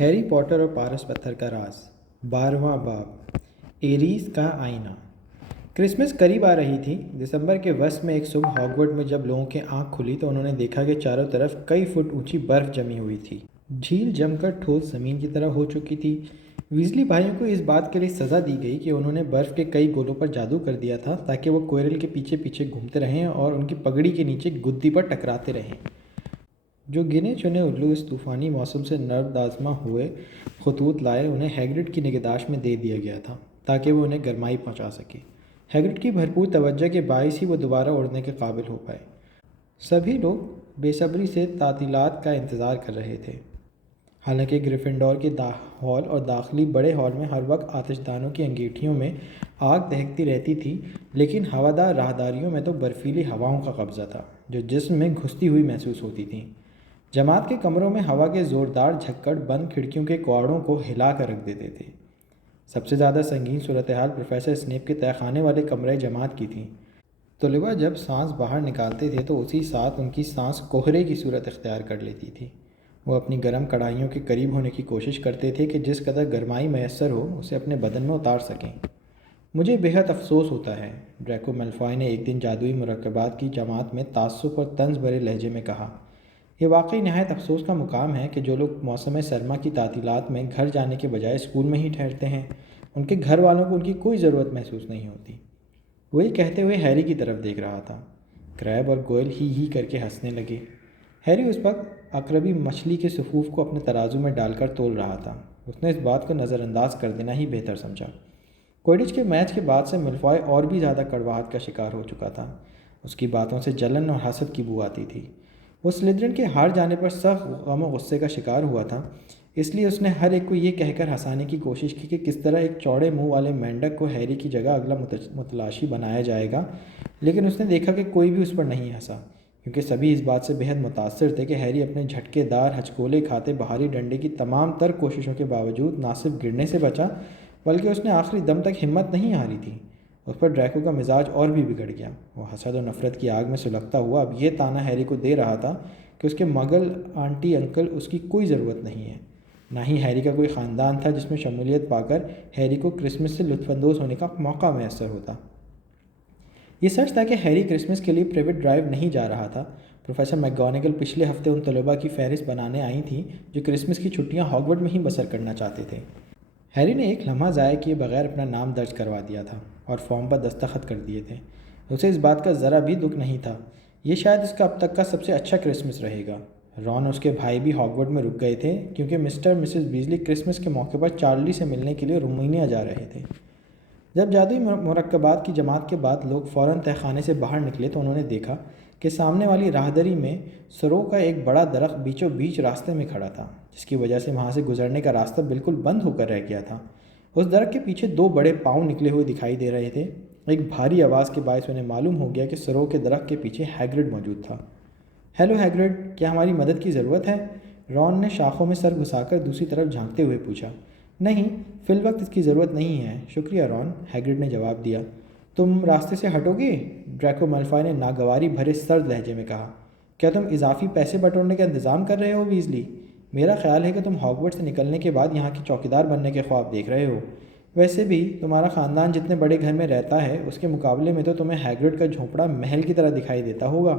Harry Potter اور پارس پتھر کا راز 12واں باب ایریز کا آئینہ۔ کرسمس قریب آ رہی تھی۔ دسمبر کے وسط میں ایک صبح ہاگورڈ میں جب لوگوں کی آنکھ کھلی تو انہوں نے دیکھا کہ چاروں طرف کئی فٹ اونچی برف جمی ہوئی تھی۔ جھیل جم کر ٹھوس زمین کی طرح ہو چکی تھی۔ ویزلی بھائیوں کو اس بات کے لیے سزا دی گئی کہ انہوں نے برف کے کئی گولوں پر جادو کر دیا تھا تاکہ وہ کوئرل کے پیچھے پیچھے گھومتے رہیں اور ان کی پگڑی کے نیچے گدی پر ٹکراتے رہیں۔ جو گنے چنے الو اس طوفانی موسم سے نرد آزما ہوئے خطوط لائے انہیں ہیگرڈ کی نگہداشت میں دے دیا گیا تھا تاکہ وہ انہیں گرمائی پہنچا سکے۔ ہیگرڈ کی بھرپور توجہ کے باعث ہی وہ دوبارہ اڑنے کے قابل ہو پائے۔ سبھی لوگ بے صبری سے تعطیلات کا انتظار کر رہے تھے۔ حالانکہ گریفنڈور کے ہال اور داخلی بڑے ہال میں ہر وقت آتش دانوں کی انگیٹھیوں میں آگ دہکتی رہتی تھی، لیکن ہوادار راہداریوں میں تو برفیلی ہواؤں کا قبضہ تھا جو جسم میں گھستی ہوئی محسوس ہوتی تھیں۔ جماعت کے کمروں میں ہوا کے زوردار جھکڑ بند کھڑکیوں کے کواڑوں کو ہلا کر رکھ دیتے تھے۔ سب سے زیادہ سنگین صورتحال پروفیسر اسنیپ کے تہہ خانے والے کمرے جماعت کی تھی۔ طلباء جب سانس باہر نکالتے تھے تو اسی ساتھ ان کی سانس کوہرے کی صورت اختیار کر لیتی تھی۔ وہ اپنی گرم کڑاہیوں کے قریب ہونے کی کوشش کرتے تھے کہ جس قدر گرمائی میسر ہو اسے اپنے بدن میں اتار سکیں۔ مجھے بہت افسوس ہوتا ہے، ڈریکو میلفوائے نے ایک دن جادوئی مرکبات کی جماعت میں تعصب اور طنز بھرے لہجے میں کہا۔ یہ واقعی نہایت افسوس کا مقام ہے کہ جو لوگ موسم سرما کی تعطیلات میں گھر جانے کے بجائے اسکول میں ہی ٹھہرتے ہیں ان کے گھر والوں کو ان کی کوئی ضرورت محسوس نہیں ہوتی۔ وہی کہتے ہوئے ہیری کی طرف دیکھ رہا تھا۔ کریب اور گوئل ہی کر کے ہنسنے لگے۔ ہیری اس وقت عقربی مچھلی کے صفوف کو اپنے ترازو میں ڈال کر تول رہا تھا۔ اس نے اس بات کو نظر انداز کر دینا ہی بہتر سمجھا۔ کوئڈچ کے میچ کے بعد سے میلفوائے اور بھی زیادہ کڑواہٹ کا شکار ہو چکا تھا۔ اس کی باتوں سے جلن اور حسد کی بو آتی تھی۔ وہ سلیدرن کے ہار جانے پر سخت غم و غصے کا شکار ہوا تھا، اس لیے اس نے ہر ایک کو یہ کہہ کر ہنسانے کی کوشش کی کہ کس طرح ایک چوڑے منہ والے مینڈک کو ہیری کی جگہ اگلا متلاشی بنایا جائے گا، لیکن اس نے دیکھا کہ کوئی بھی اس پر نہیں ہنسا، کیونکہ سبھی اس بات سے بہت متاثر تھے کہ ہیری اپنے جھٹکے دار ہچکولے کھاتے بہاری ڈنڈے کی تمام تر کوششوں کے باوجود نہ صرف گرنے سے بچا بلکہ اس نے آخری دم تک ہمت نہیں ہاری تھی۔ اس پر ڈریکو کا مزاج اور بھی بگڑ گیا۔ وہ حسد و نفرت کی آگ میں سلگتا ہوا اب یہ طعنہ ہیری کو دے رہا تھا کہ اس کے مغل آنٹی انکل اس کی کوئی ضرورت نہیں ہے، نہ ہی ہیری کا کوئی خاندان تھا جس میں شمولیت پا کر ہیری کو کرسمس سے لطف اندوز ہونے کا موقع میسر ہوتا۔ یہ سچ تھا کہ ہیری کرسمس کے لیے پرائیویٹ ڈرائیو نہیں جا رہا تھا۔ پروفیسر میک گونیگل پچھلے ہفتے ان طلباء کی فہرست بنانے آئی تھیں جو کرسمس کی چھٹیاں ہاگورڈ میں ہی بسر کرنا چاہتے تھے۔ ہیری نے ایک لمحہ ضائع کیے بغیر اپنا نام درج کروا دیا تھا اور فارم پر دستخط کر دیے تھے۔ اسے اس بات کا ذرا بھی دکھ نہیں تھا۔ یہ شاید اس کا اب تک کا سب سے اچھا کرسمس رہے گا۔ رون اور اس کے بھائی بھی ہاگورڈ میں رک گئے تھے کیونکہ مسٹر اور مسز ویزلی کرسمس کے موقع پر چارلی سے ملنے کے لیے رومانیہ جا رہے تھے۔ جب جادوئی مرکبات کی جماعت کے بعد لوگ فوراً تہہ خانے سے باہر نکلے تو انہوں نے دیکھا کہ سامنے والی راہداری میں سرو کا ایک بڑا درخت بیچوں بیچ راستے میں کھڑا تھا، جس کی وجہ سے وہاں سے گزرنے کا راستہ بالکل بند ہو کر رہ گیا تھا۔ اس درخت کے پیچھے دو بڑے پاؤں نکلے ہوئے دکھائی دے رہے تھے۔ ایک بھاری آواز کے باعث انہیں معلوم ہو گیا کہ سرو کے درخت کے پیچھے ہیگرڈ موجود تھا۔ ہیلو ہیگرڈ، کیا ہماری مدد کی ضرورت ہے؟ رون نے شاخوں میں سر گھسا کر دوسری طرف جھانکتے ہوئے پوچھا۔ نہیں، فی الوقت اس کی ضرورت نہیں ہے، شکریہ رون، ہیگرڈ نے جواب دیا۔ تم راستے سے ہٹو گے؟ ڈریکو میلفوائے نے ناگواری بھرے سرد لہجے میں کہا۔ کیا تم اضافی پیسے بٹورنے کا انتظام کر رہے ہو ویزلی؟ میرا خیال ہے کہ تم ہاگورڈ سے نکلنے کے بعد یہاں کی چوکیدار بننے کے خواب دیکھ رہے ہو۔ ویسے بھی تمہارا خاندان جتنے بڑے گھر میں رہتا ہے اس کے مقابلے میں تو تمہیں ہیگرڈ کا جھونپڑا محل کی طرح دکھائی دیتا ہوگا۔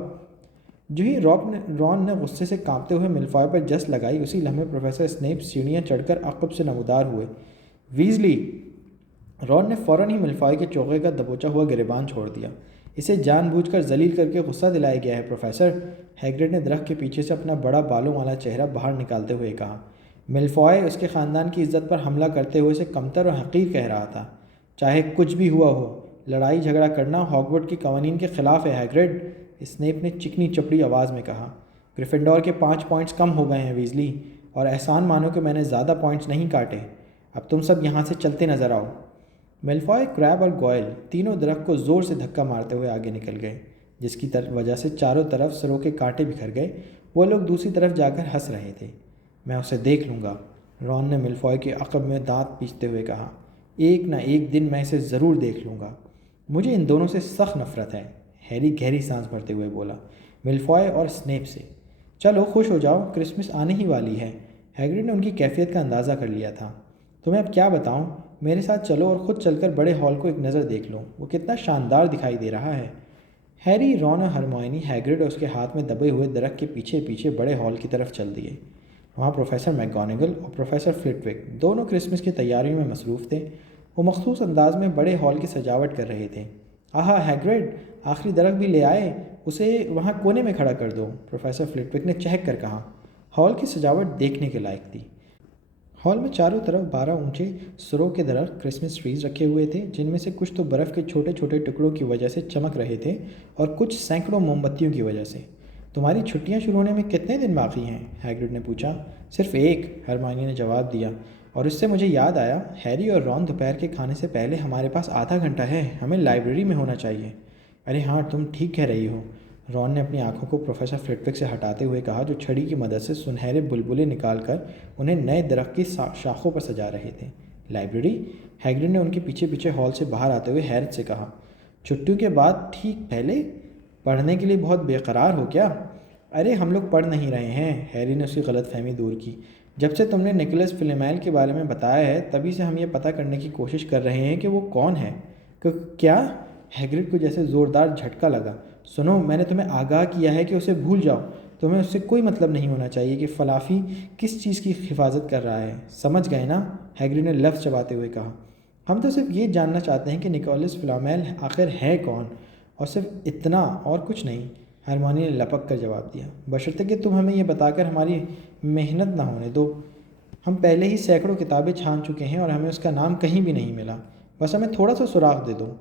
جو ہی رون نے غصے سے کانپتے ہوئے میلفوائے پر جست لگائی اسی لمحے پروفیسر اسنیپ سیڑھیاں چڑھ کر عقب سے نمودار ہوئے۔ ویزلی! رون نے فوراً ہی میلفوائے کے چوغے کا دبوچا ہوا گریبان چھوڑ دیا۔ اسے جان بوجھ کر ذلیل کر کے غصہ دلایا گیا ہے پروفیسر، ہیگرڈ نے درخت کے پیچھے سے اپنا بڑا بالوں والا چہرہ باہر نکالتے ہوئے کہا۔ میلفوائے اس کے خاندان کی عزت پر حملہ کرتے ہوئے اسے کمتر اور حقیر کہہ رہا تھا۔ چاہے کچھ بھی ہوا ہو، لڑائی جھگڑا کرنا ہاگورڈ کے قوانین کے خلاف ہے ہیگرڈ، اسنیپ نے چکنی چپڑی آواز میں کہا۔ گریفنڈور کے 5 پوائنٹس کم ہو گئے ہیں ویزلی، اور احسان مانو کہ میں نے زیادہ پوائنٹس نہیں کاٹے۔ اب تم سب یہاں سے چلتے نظر آؤ۔ میلفوائے، کریب اور گوئل تینوں درخت کو زور سے دھکا مارتے ہوئے آگے نکل گئے، جس کی وجہ سے چاروں طرف سروں کے کانٹے بکھر گئے۔ وہ لوگ دوسری طرف جا کر ہنس رہے تھے۔ میں اسے دیکھ لوں گا، رون نے میلفوائے کے عقب میں دانت پیستے ہوئے کہا۔ ایک نہ ایک دن میں اسے ضرور دیکھ لوں گا۔ مجھے ان دونوں سے سخت نفرت ہے، ہیری گہری سانس بھرتے ہوئے بولا، میلفوائے اور اسنیپ سے۔ چلو خوش ہو جاؤ، کرسمس آنے ہی والی ہے، ہیگرڈ نے ان کی کیفیت کا اندازہ کر لیا تھا۔ تمہیں اب کیا بتاؤں، میرے ساتھ چلو اور خود چل کر بڑے ہال کو ایک نظر دیکھ لو، وہ کتنا شاندار دکھائی دے رہا ہے۔ ہیری، رون اور ہرمائنی ہیگرڈ اور اس کے ہاتھ میں دبے ہوئے درخت کے پیچھے پیچھے بڑے ہال کی طرف چل دیے۔ وہاں پروفیسر میکگونگل اور پروفیسر فلٹوک دونوں کرسمس کی تیاریوں میں مصروف تھے۔ وہ مخصوص انداز میں بڑے ہال کی سجاوٹ کر رہے تھے۔ آہا ہیگرڈ، آخری درخت بھی لے آئے، اسے وہاں کونے میں کھڑا کر دو، پروفیسر فلٹوک نے چہک کر کہا۔ ہال کی سجاوٹ دیکھنے کے لائق تھی۔ ہال میں چاروں طرف 12 اونچے سرو کے درخت کرسمس ٹریز رکھے ہوئے تھے، جن میں سے کچھ تو برف کے چھوٹے چھوٹے ٹکڑوں کی وجہ سے چمک رہے تھے اور کچھ سینکڑوں موم بتیوں کی وجہ سے۔ تمہاری چھٹیاں شروع ہونے میں کتنے دن باقی ہیں؟ ہیگرڈ نے پوچھا۔ صرف ایک، ہرمائنی نے جواب دیا، اور اس سے مجھے یاد آیا، ہیری اور رون دوپہر کے کھانے سے پہلے ہمارے پاس آدھا گھنٹہ ہے، ہمیں لائبریری میں ہونا چاہیے۔ ارے ہاں، تم ٹھیک کہہ رہی ہو، رون نے اپنی آنکھوں کو پروفیسر فلٹوک سے ہٹاتے ہوئے کہا، جو چھڑی کی مدد سے سنہرے بلبلے نکال کر انہیں نئے درخت کی شاخوں پر سجا رہے تھے۔ لائبریری؟ ہیگرڈ نے ان کے پیچھے پیچھے ہال سے باہر آتے ہوئے حیرت سے کہا۔ چھٹیوں کے بعد ٹھیک پہلے؟ پڑھنے کے لیے بہت بے قرار ہو کیا؟ ارے ہم لوگ پڑھ نہیں رہے ہیں، ہیری نے اس کی غلط فہمی دور کی۔ جب سے تم نے نکولس فلیمیل کے بارے میں بتایا ہے، تبھی سے ہم یہ پتہ کرنے کی کوشش کر رہے ہیں کہ وہ کون ہے۔ کیا؟ ہیگرڈ کو جیسے زوردار جھٹکا لگا۔ سنو، میں نے تمہیں آگاہ کیا ہے کہ اسے بھول جاؤ، تمہیں اس سے کوئی مطلب نہیں ہونا چاہیے کہ فلافی کس چیز کی حفاظت کر رہا ہے، سمجھ گئے نا؟ ہیگرڈ نے لفظ چباتے ہوئے کہا۔ ہم تو صرف یہ جاننا چاہتے ہیں کہ نکولس فلیمیل آخر ہے کون، اور صرف اتنا، اور کچھ نہیں، ہرمائنی نے لپک کر جواب دیا۔ بشرطے کہ تم ہمیں یہ بتا کر ہماری محنت نہ ہونے دو۔ ہم پہلے ہی سینکڑوں کتابیں چھان چکے ہیں اور ہمیں اس کا نام کہیں بھی نہیں ملا، بس ہمیں تھوڑا سا سراغ دے دو۔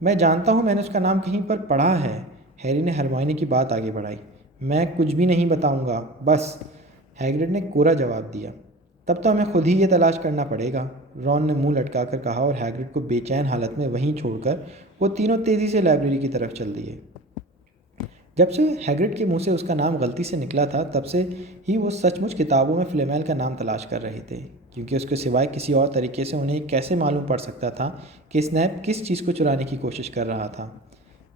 میں جانتا ہوں، میں نے اس کا نام کہیں پر پڑھا ہے، ہیری نے ہرمائنی کی بات آگے بڑھائی۔ میں کچھ بھی نہیں بتاؤں گا، بس، ہیگرڈ نے کوڑا جواب دیا۔ تب تو ہمیں خود ہی یہ تلاش کرنا پڑے گا، رون نے منہ لٹکا کر کہا، اور ہیگرڈ کو بے چین حالت میں وہیں چھوڑ کر وہ تینوں تیزی سے لائبریری کی طرف چل دیے۔ جب سے ہیگرڈ کے منہ سے اس کا نام غلطی سے نکلا تھا، تب سے ہی وہ سچ مچ کتابوں میں فلیمیل کا نام تلاش کر رہے تھے، کیونکہ اس کے سوائے کسی اور طریقے سے انہیں کیسے معلوم پڑ سکتا تھا کہ اسنیپ کس چیز کو چرانے کی کوشش کر رہا تھا۔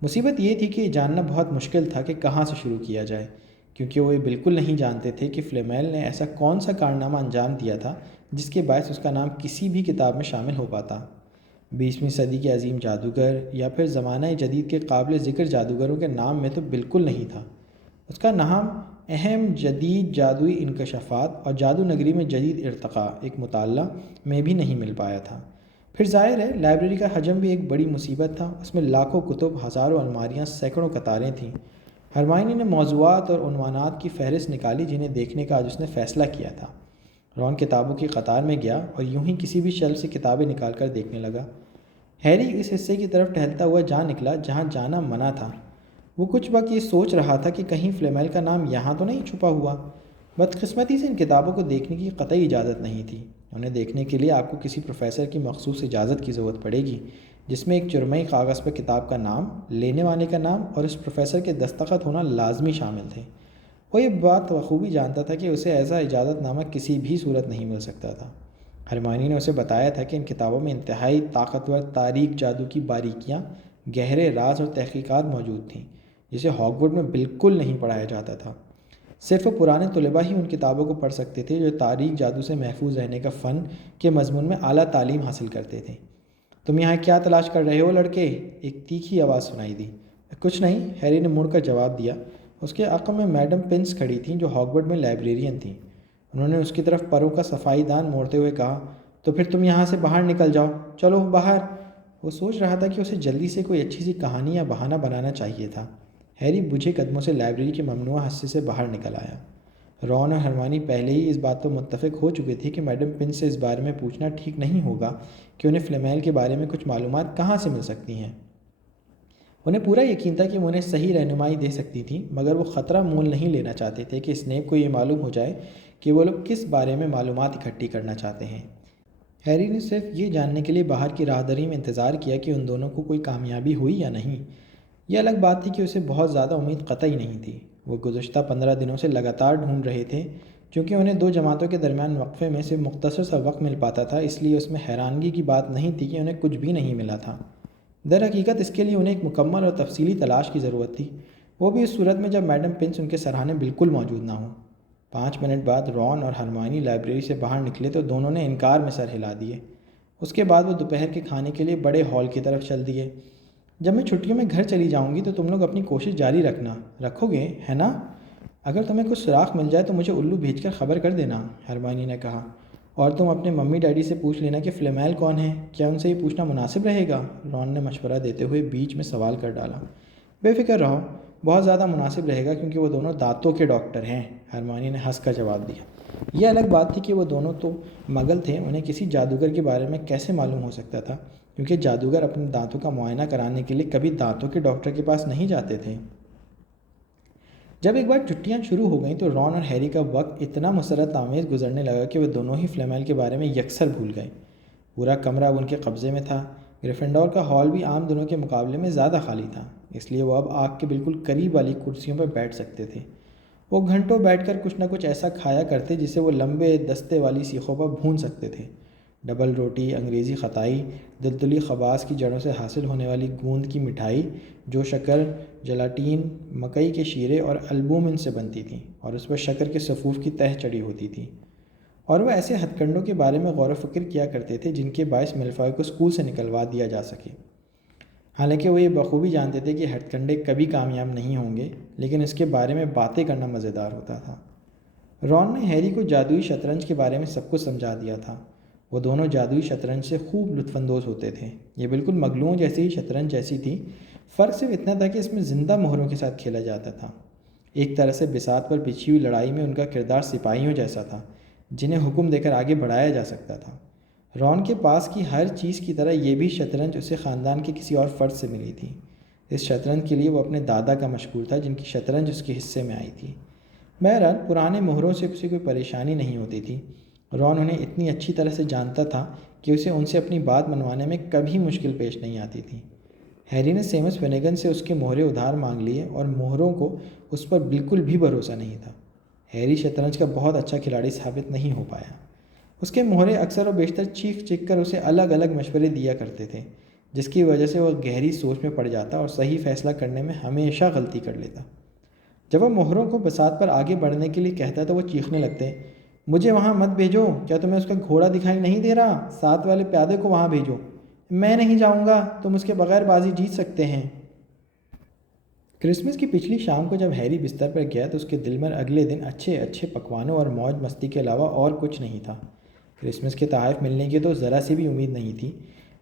مصیبت یہ تھی کہ یہ جاننا بہت مشکل تھا کہ کہاں سے شروع کیا جائے، کیونکہ وہ یہ بالکل نہیں جانتے تھے کہ فلیمیل نے ایسا کون سا کارنامہ انجام دیا تھا جس کے باعث اس کا نام کسی بھی کتاب میں شامل ہو پاتا۔ 20ویں صدی کے عظیم جادوگر یا پھر زمانہ جدید کے قابل ذکر جادوگروں کے نام میں تو بالکل نہیں تھا۔ اس کا نام اہم جدید جادوئی انکشافات اور جادو نگری میں جدید ارتقاء، ایک مطالعہ میں بھی نہیں مل پایا تھا۔ پھر ظاہر ہے لائبریری کا حجم بھی ایک بڑی مصیبت تھا، اس میں لاکھوں کتب، ہزاروں الماریاں، سینکڑوں قطاریں تھیں۔ ہرمائنی نے موضوعات اور عنوانات کی فہرست نکالی جنہیں دیکھنے کا آج اس نے فیصلہ کیا تھا۔ رون کتابوں کی قطار میں گیا اور یوں ہی کسی بھی شیلف سے کتابیں نکال کر دیکھنے لگا۔ ہیری اس حصے کی طرف ٹہلتا ہوا جا نکلا جہاں جانا منع تھا۔ وہ کچھ وقت یہ سوچ رہا تھا کہ کہیں فلیمیل کا نام یہاں تو نہیں چھپا ہوا۔ بدقسمتی سے ان کتابوں کو دیکھنے کی قطعی اجازت نہیں تھی۔ انہیں دیکھنے کے لیے آپ کو کسی پروفیسر کی مخصوص اجازت کی ضرورت پڑے گی، جس میں ایک چرمئی کاغذ پر کتاب کا نام، لینے والے کا نام اور اس پروفیسر کے دستخط ہونا لازمی شامل تھے۔ وہ یہ بات بخوبی جانتا تھا کہ اسے ایسا اجازت نامہ کسی بھی صورت نہیں مل سکتا تھا۔ ہرمائنی نے اسے بتایا تھا کہ ان کتابوں میں انتہائی طاقتور تاریک جادو کی باریکیاں، گہرے راز اور تحقیقات موجود تھیں، جسے ہاگورڈ میں بالکل نہیں پڑھایا جاتا تھا۔ صرف پرانے طلباء ہی ان کتابوں کو پڑھ سکتے تھے جو تاریک جادو سے محفوظ رہنے کا فن کے مضمون میں اعلیٰ تعلیم حاصل کرتے تھے۔ تم یہاں کیا تلاش کر رہے ہو لڑکے؟ ایک تیکھی آواز سنائی دی۔ کچھ نہیں، ہیری نے مڑ کر جواب دیا۔ اس کے عقب میں میڈم پنس کھڑی تھیں جو ہاگورڈ میں لائبریرین تھیں۔ انہوں نے اس کی طرف پروں کا صفائی دان موڑتے ہوئے کہا، تو پھر تم یہاں سے باہر نکل جاؤ، چلو باہر۔ وہ سوچ رہا تھا کہ اسے جلدی سے کوئی اچھی سی کہانی یا بہانہ بنانا چاہیے تھا۔ ہیری بجھے قدموں سے لائبریری کے ممنوعہ حصے سے باہر نکل آیا۔ رون اور ہرمائنی پہلے ہی اس بات پر متفق ہو چکے تھے کہ میڈم پنس سے اس بارے میں پوچھنا ٹھیک نہیں ہوگا کہ انہیں فلیمیل کے بارے میں کچھ معلومات کہاں سے مل سکتی ہیں۔ انہیں پورا یقین تھا کہ وہ انہیں صحیح رہنمائی دے سکتی تھیں، مگر وہ خطرہ مول نہیں لینا چاہتے تھے کہ اسنیپ کو یہ معلوم ہو جائے کہ وہ لوگ کس بارے میں معلومات اکٹھی کرنا چاہتے ہیں۔ ہیری نے صرف یہ جاننے کے لیے باہر کی راہداری میں انتظار کیا کہ ان دونوں کو کوئی کامیابی ہوئی یا نہیں۔ یہ الگ بات تھی کہ اسے بہت زیادہ امید قطعی نہیں تھی۔ وہ گزشتہ 15 دنوں سے لگاتار ڈھونڈ رہے تھے۔ چونکہ انہیں دو جماعتوں کے درمیان وقفے میں سے مختصر سا وقت مل پاتا تھا، اس لیے اس میں حیرانگی کی بات نہیں تھی کہ انہیں کچھ بھی نہیں ملا تھا۔ در حقیقت اس کے لیے انہیں ایک مکمل اور تفصیلی تلاش کی ضرورت تھی، وہ بھی اس صورت میں جب میڈم پنس ان کے سرہانے بالکل موجود نہ ہوں۔ 5 منٹ بعد رون اور ہرمائنی لائبریری سے باہر نکلے تو دونوں نے انکار میں سر ہلا دیے۔ اس کے بعد وہ دوپہر کے کھانے کے لیے بڑے ہال کی طرف چل دیے۔ جب میں چھٹیوں میں گھر چلی جاؤں گی تو تم لوگ اپنی کوشش جاری رکھو گے ہے نا؟ اگر تمہیں کچھ سراغ مل جائے تو مجھے الو بھیج کر خبر کر دینا، ہرمائنی نے کہا۔ اور تم اپنے ممی ڈیڈی سے پوچھ لینا کہ فلیمیل کون ہے، کیا ان سے یہ پوچھنا مناسب رہے گا؟ رون نے مشورہ دیتے ہوئے بیچ میں سوال کر ڈالا۔ بے فکر رہو، بہت زیادہ مناسب رہے گا کیونکہ وہ دونوں دانتوں کے ڈاکٹر ہیں، ہرمائنی نے ہنس کر جواب دیا۔ یہ الگ بات تھی کہ وہ دونوں تو مغل تھے، انہیں کسی جادوگر کے بارے میں کیسے معلوم ہو سکتا تھا، کیونکہ جادوگر اپنے دانتوں کا معائنہ کرانے کے لیے کبھی دانتوں کے ڈاکٹر کے پاس نہیں جاتے تھے۔ جب ایک بار چھٹیاں شروع ہو گئیں تو رون اور ہیری کا وقت اتنا مسرت آمیز گزرنے لگا کہ وہ دونوں ہی فلیمیل کے بارے میں یکسر بھول گئے۔ پورا کمرہ اب ان کے قبضے میں تھا۔ گریفنڈور کا ہال بھی عام دنوں کے مقابلے میں زیادہ خالی تھا، اس لیے وہ اب آگ کے بالکل قریب والی کرسیوں پر بیٹھ سکتے تھے۔ وہ گھنٹوں بیٹھ کر کچھ نہ کچھ ایسا کھایا کرتے جسے وہ لمبے دستے والی سیخوں پر بھون سکتے تھے۔ ڈبل روٹی، انگریزی خطائی، دلدلی خباز کی جڑوں سے حاصل ہونے والی گوند کی مٹھائی جو شکر، جلاٹین، مکئی کے شیرے اور البومن سے بنتی تھی اور اس پر شکر کے صفوف کی تہ چڑھی ہوتی تھی۔ اور وہ ایسے ہتھ کنڈوں کے بارے میں غور و فکر کیا کرتے تھے جن کے باعث میلفوائے کو اسکول سے نکلوا دیا جا سکے۔ حالانکہ وہ یہ بخوبی جانتے تھے کہ ہتھ کنڈے کبھی کامیاب نہیں ہوں گے، لیکن اس کے بارے میں باتیں کرنا مزیدار ہوتا تھا۔ رون نے ہیری کو جادوئی شطرنج کے بارے میں سب کچھ سمجھا دیا تھا۔ وہ دونوں جادوئی شطرنج سے خوب لطف اندوز ہوتے تھے۔ یہ بالکل مغلوں جیسی ہی شطرنج جیسی تھی، فرق صرف اتنا تھا کہ اس میں زندہ مہروں کے ساتھ کھیلا جاتا تھا۔ ایک طرح سے بساط پر بچھی ہوئی لڑائی میں ان کا کردار سپاہیوں جیسا تھا جنہیں حکم دے کر آگے بڑھایا جا سکتا تھا۔ رون کے پاس کی ہر چیز کی طرح یہ بھی شطرنج اسے خاندان کے کسی اور فرد سے ملی تھی۔ اس شطرنج کے لیے وہ اپنے دادا کا مشکور تھا جن کی شطرنج اس کے حصے میں آئی تھی۔ بہرحال پرانے مہروں سے اسے کوئی پریشانی نہیں ہوتی تھی۔ رون انہیں اتنی اچھی طرح سے جانتا تھا کہ اسے ان سے اپنی بات منوانے میں کبھی مشکل پیش نہیں آتی تھی۔ ہیری نے سیمس فینیگن سے اس کے مہرے ادھار مانگ لیے اور مہروں کو اس پر بالکل بھی بھروسہ نہیں تھا۔ ہیری شطرنج کا بہت اچھا کھلاڑی ثابت نہیں ہو پایا۔ اس کے مہرے اکثر و بیشتر چیخ چیخ کر اسے الگ الگ مشورے دیا کرتے تھے، جس کی وجہ سے وہ گہری سوچ میں پڑ جاتا اور صحیح فیصلہ کرنے میں ہمیشہ غلطی کر لیتا۔ جب وہ مہروں کو بساط پر آگے بڑھنے کے لیے کہتا تو وہ چیخنے لگتے، مجھے وہاں مت بھیجو، کیا تمہیں اس کا گھوڑا دکھائی نہیں دے رہا؟ ساتھ والے پیادے کو وہاں بھیجو۔ میں نہیں جاؤں گا، تم اس کے بغیر بازی جیت سکتے ہیں۔ کرسمس کی پچھلی شام کو جب ہیری بستر پر گیا تو اس کے دل میں اگلے دن اچھے اچھے پکوانوں اور موج مستی کے علاوہ اور کچھ نہیں تھا۔ کرسمس کے تحائف ملنے کی تو ذرا سی بھی امید نہیں تھی،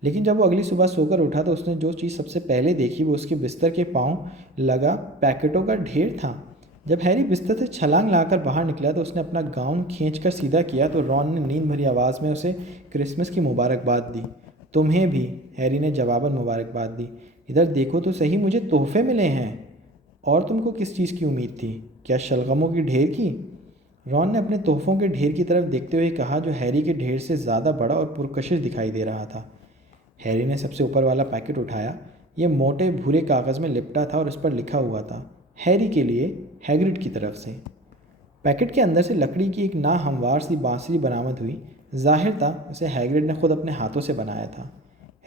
لیکن جب وہ اگلی صبح سو کر اٹھا تو اس نے جو چیز سب سے پہلے دیکھی وہ اس کے بستر کے پاؤں لگا پیکٹوں کا ڈھیر تھا۔ جب ہیری بستر سے چھلانگ لا کر باہر نکلا تو اس نے اپنا گاؤن کھینچ کر سیدھا کیا تو رون نے نیند بھری آواز میں اسے کرسمس کی مبارکباد دی۔ تمہیں بھی، ہیری نے جواباً مبارکباد دی۔ ادھر دیکھو تو صحیح، مجھے تحفے ملے ہیں۔ اور تم کو کس چیز کی امید تھی؟ کیا شلغموں کی ڈھیر کی؟ رون نے اپنے تحفوں کے ڈھیر کی طرف دیکھتے ہوئے کہا جو ہیری کے ڈھیر سے زیادہ بڑا اور پرکشش دکھائی دے رہا تھا۔ ہیری نے سب سے اوپر والا پیکٹ اٹھایا۔ یہ موٹے بھورے کاغذ میں لپٹا تھا اور اس پر لکھا ہوا تھا، ہیری کے لیے، ہیگرڈ کی طرف سے۔ پیکٹ کے اندر سے لکڑی کی ایک ناہموار سی بانسری برآمد ہوئی۔ ظاہر تھا اسے ہیگرڈ نے خود اپنے ہاتھوں سے بنایا تھا۔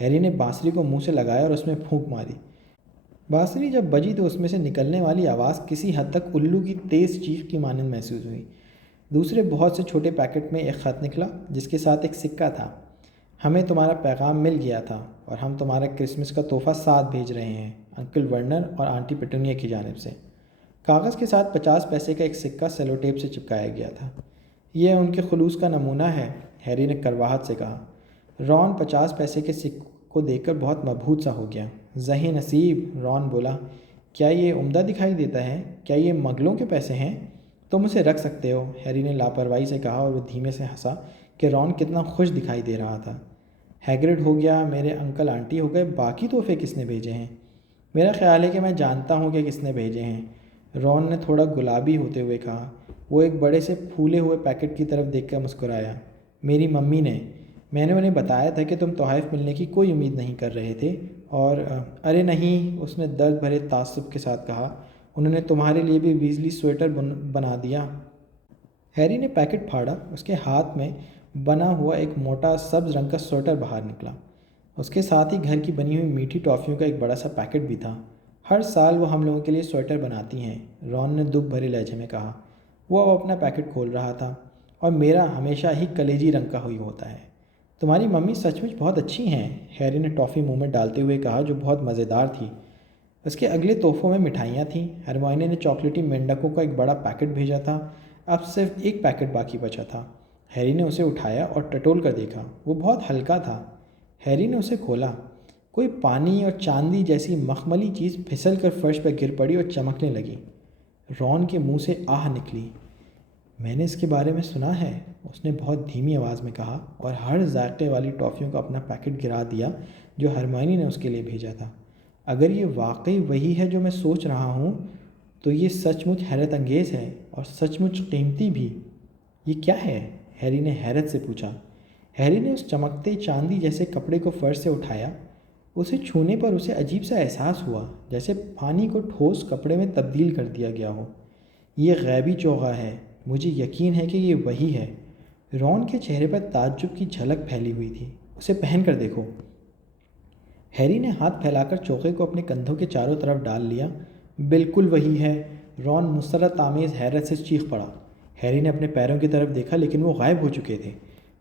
ہیری نے بانسری کو منہ سے لگایا اور اس میں پھونک ماری۔ بانسری جب بجی تو اس میں سے نکلنے والی آواز کسی حد تک الو کی تیز چیخ کی مانند محسوس ہوئی۔ دوسرے بہت سے چھوٹے پیکٹ میں ایک خط نکلا جس کے ساتھ ایک سکہ تھا۔ ہمیں تمہارا پیغام مل گیا تھا اور ہم تمہارا کرسمس کا تحفہ ساتھ بھیج رہے ہیں، انکل ورنر اور آنٹی پیٹونیا کی جانب سے۔ کاغذ کے ساتھ 50 پیسے کا ایک سکہ سیلو ٹیپ سے چپکایا گیا تھا۔ یہ ان کے خلوص کا نمونہ ہے، ہیری نے کرواہٹ سے کہا۔ رون 50 پیسے کے سکے کو دیکھ کر بہت مبہوت سا ہو گیا۔ ذہین نصیب، رون بولا، کیا یہ عمدہ دکھائی دیتا ہے؟ کیا یہ مغلوں کے پیسے ہیں؟ تم اسے رکھ سکتے ہو، ہیری نے لاپرواہی سے کہا اور وہ دھیمے سے ہنسا کہ رون کتنا خوش دکھائی دے رہا تھا۔ ہیگرڈ ہو گیا، میرے انکل آنٹی ہو گئے، باقی تحفے کس نے بھیجے ہیں؟ میرا خیال ہے کہ میں جانتا ہوں کہ کس نے بھیجے ہیں، رون نے تھوڑا گلابی ہوتے ہوئے کہا۔ وہ ایک بڑے سے پھولے ہوئے پیکٹ کی طرف دیکھ کر مسکرایا۔ میری ممی نے، میں نے انہیں بتایا تھا کہ تم تحائف ملنے کی کوئی امید نہیں کر رہے تھے اور ارے نہیں، اس نے درد بھرے تعصب کے ساتھ کہا، انہوں نے تمہارے لیے بھی ویزلی سویٹر بنا دیا۔ ہیری نے پیکٹ پھاڑا، اس کے ہاتھ میں بنا ہوا ایک موٹا سبز رنگ کا سویٹر باہر نکلا۔ اس کے ساتھ ہی گھر کی بنی ہوئی میٹھی ٹافیوں کا ایک بڑا سا پیکٹ بھی تھا۔ ہر سال وہ ہم لوگوں کے لیے سویٹر بناتی ہیں، رون نے دکھ بھرے لہجے میں کہا۔ وہ اب اپنا پیکٹ کھول رہا تھا۔ اور میرا ہمیشہ ہی کلیجی رنگ کا ہوئی ہوتا ہے۔ تمہاری ممی سچ مچ بہت اچھی ہیں، ہیری نے ٹافی منہ میں ڈالتے ہوئے کہا، جو بہت مزیدار تھی۔ اس کے اگلے تحفوں میں مٹھائیاں تھیں۔ ہرمائونی نے چاکلیٹی مینڈکوں کا ایک بڑا پیکٹ بھیجا تھا۔ اب صرف ایک پیکٹ باقی بچا تھا۔ ہیری نے اسے اٹھایا اور ٹٹول کر دیکھا۔ وہ بہت ہلکا تھا۔ ہیری نے اسے کھولا۔ کوئی پانی اور چاندی جیسی مخملی چیز پھسل کر فرش پر گر پڑی اور چمکنے لگی۔ رون کے منہ سے آہ نکلی۔ میں نے اس کے بارے میں سنا ہے، اس نے بہت دھیمی آواز میں کہا، اور ہر ذائقے والی ٹافیوں کا اپنا پیکٹ گرا دیا جو ہرمائونی نے اس کے لیے بھیجا تھا۔ اگر یہ واقعی وہی ہے جو میں سوچ رہا ہوں تو یہ سچ مچ حیرت انگیز ہے اور سچ مچ قیمتی بھی۔ یہ کیا ہے؟ ہیری نے حیرت سے پوچھا۔ ہیری نے اس چمکتے چاندی جیسے کپڑے کو فرش سے اٹھایا۔ اسے چھونے پر اسے عجیب سا احساس ہوا، جیسے پانی کو ٹھوس کپڑے میں تبدیل کر دیا گیا ہو۔ یہ غیبی چوغا ہے، مجھے یقین ہے کہ یہ وہی ہے۔ رون کے چہرے پر تعجب کی جھلک پھیلی ہوئی تھی۔ اسے پہن کر دیکھو۔ ہیری نے ہاتھ پھیلا کر چوغے کو اپنے کندھوں کے چاروں طرف ڈال لیا۔ بالکل وہی ہے، رون مسرت آمیز حیرت سے چیخ پڑا۔ ہیری نے اپنے پیروں کی طرف دیکھا لیکن وہ غائب ہو چکے تھے۔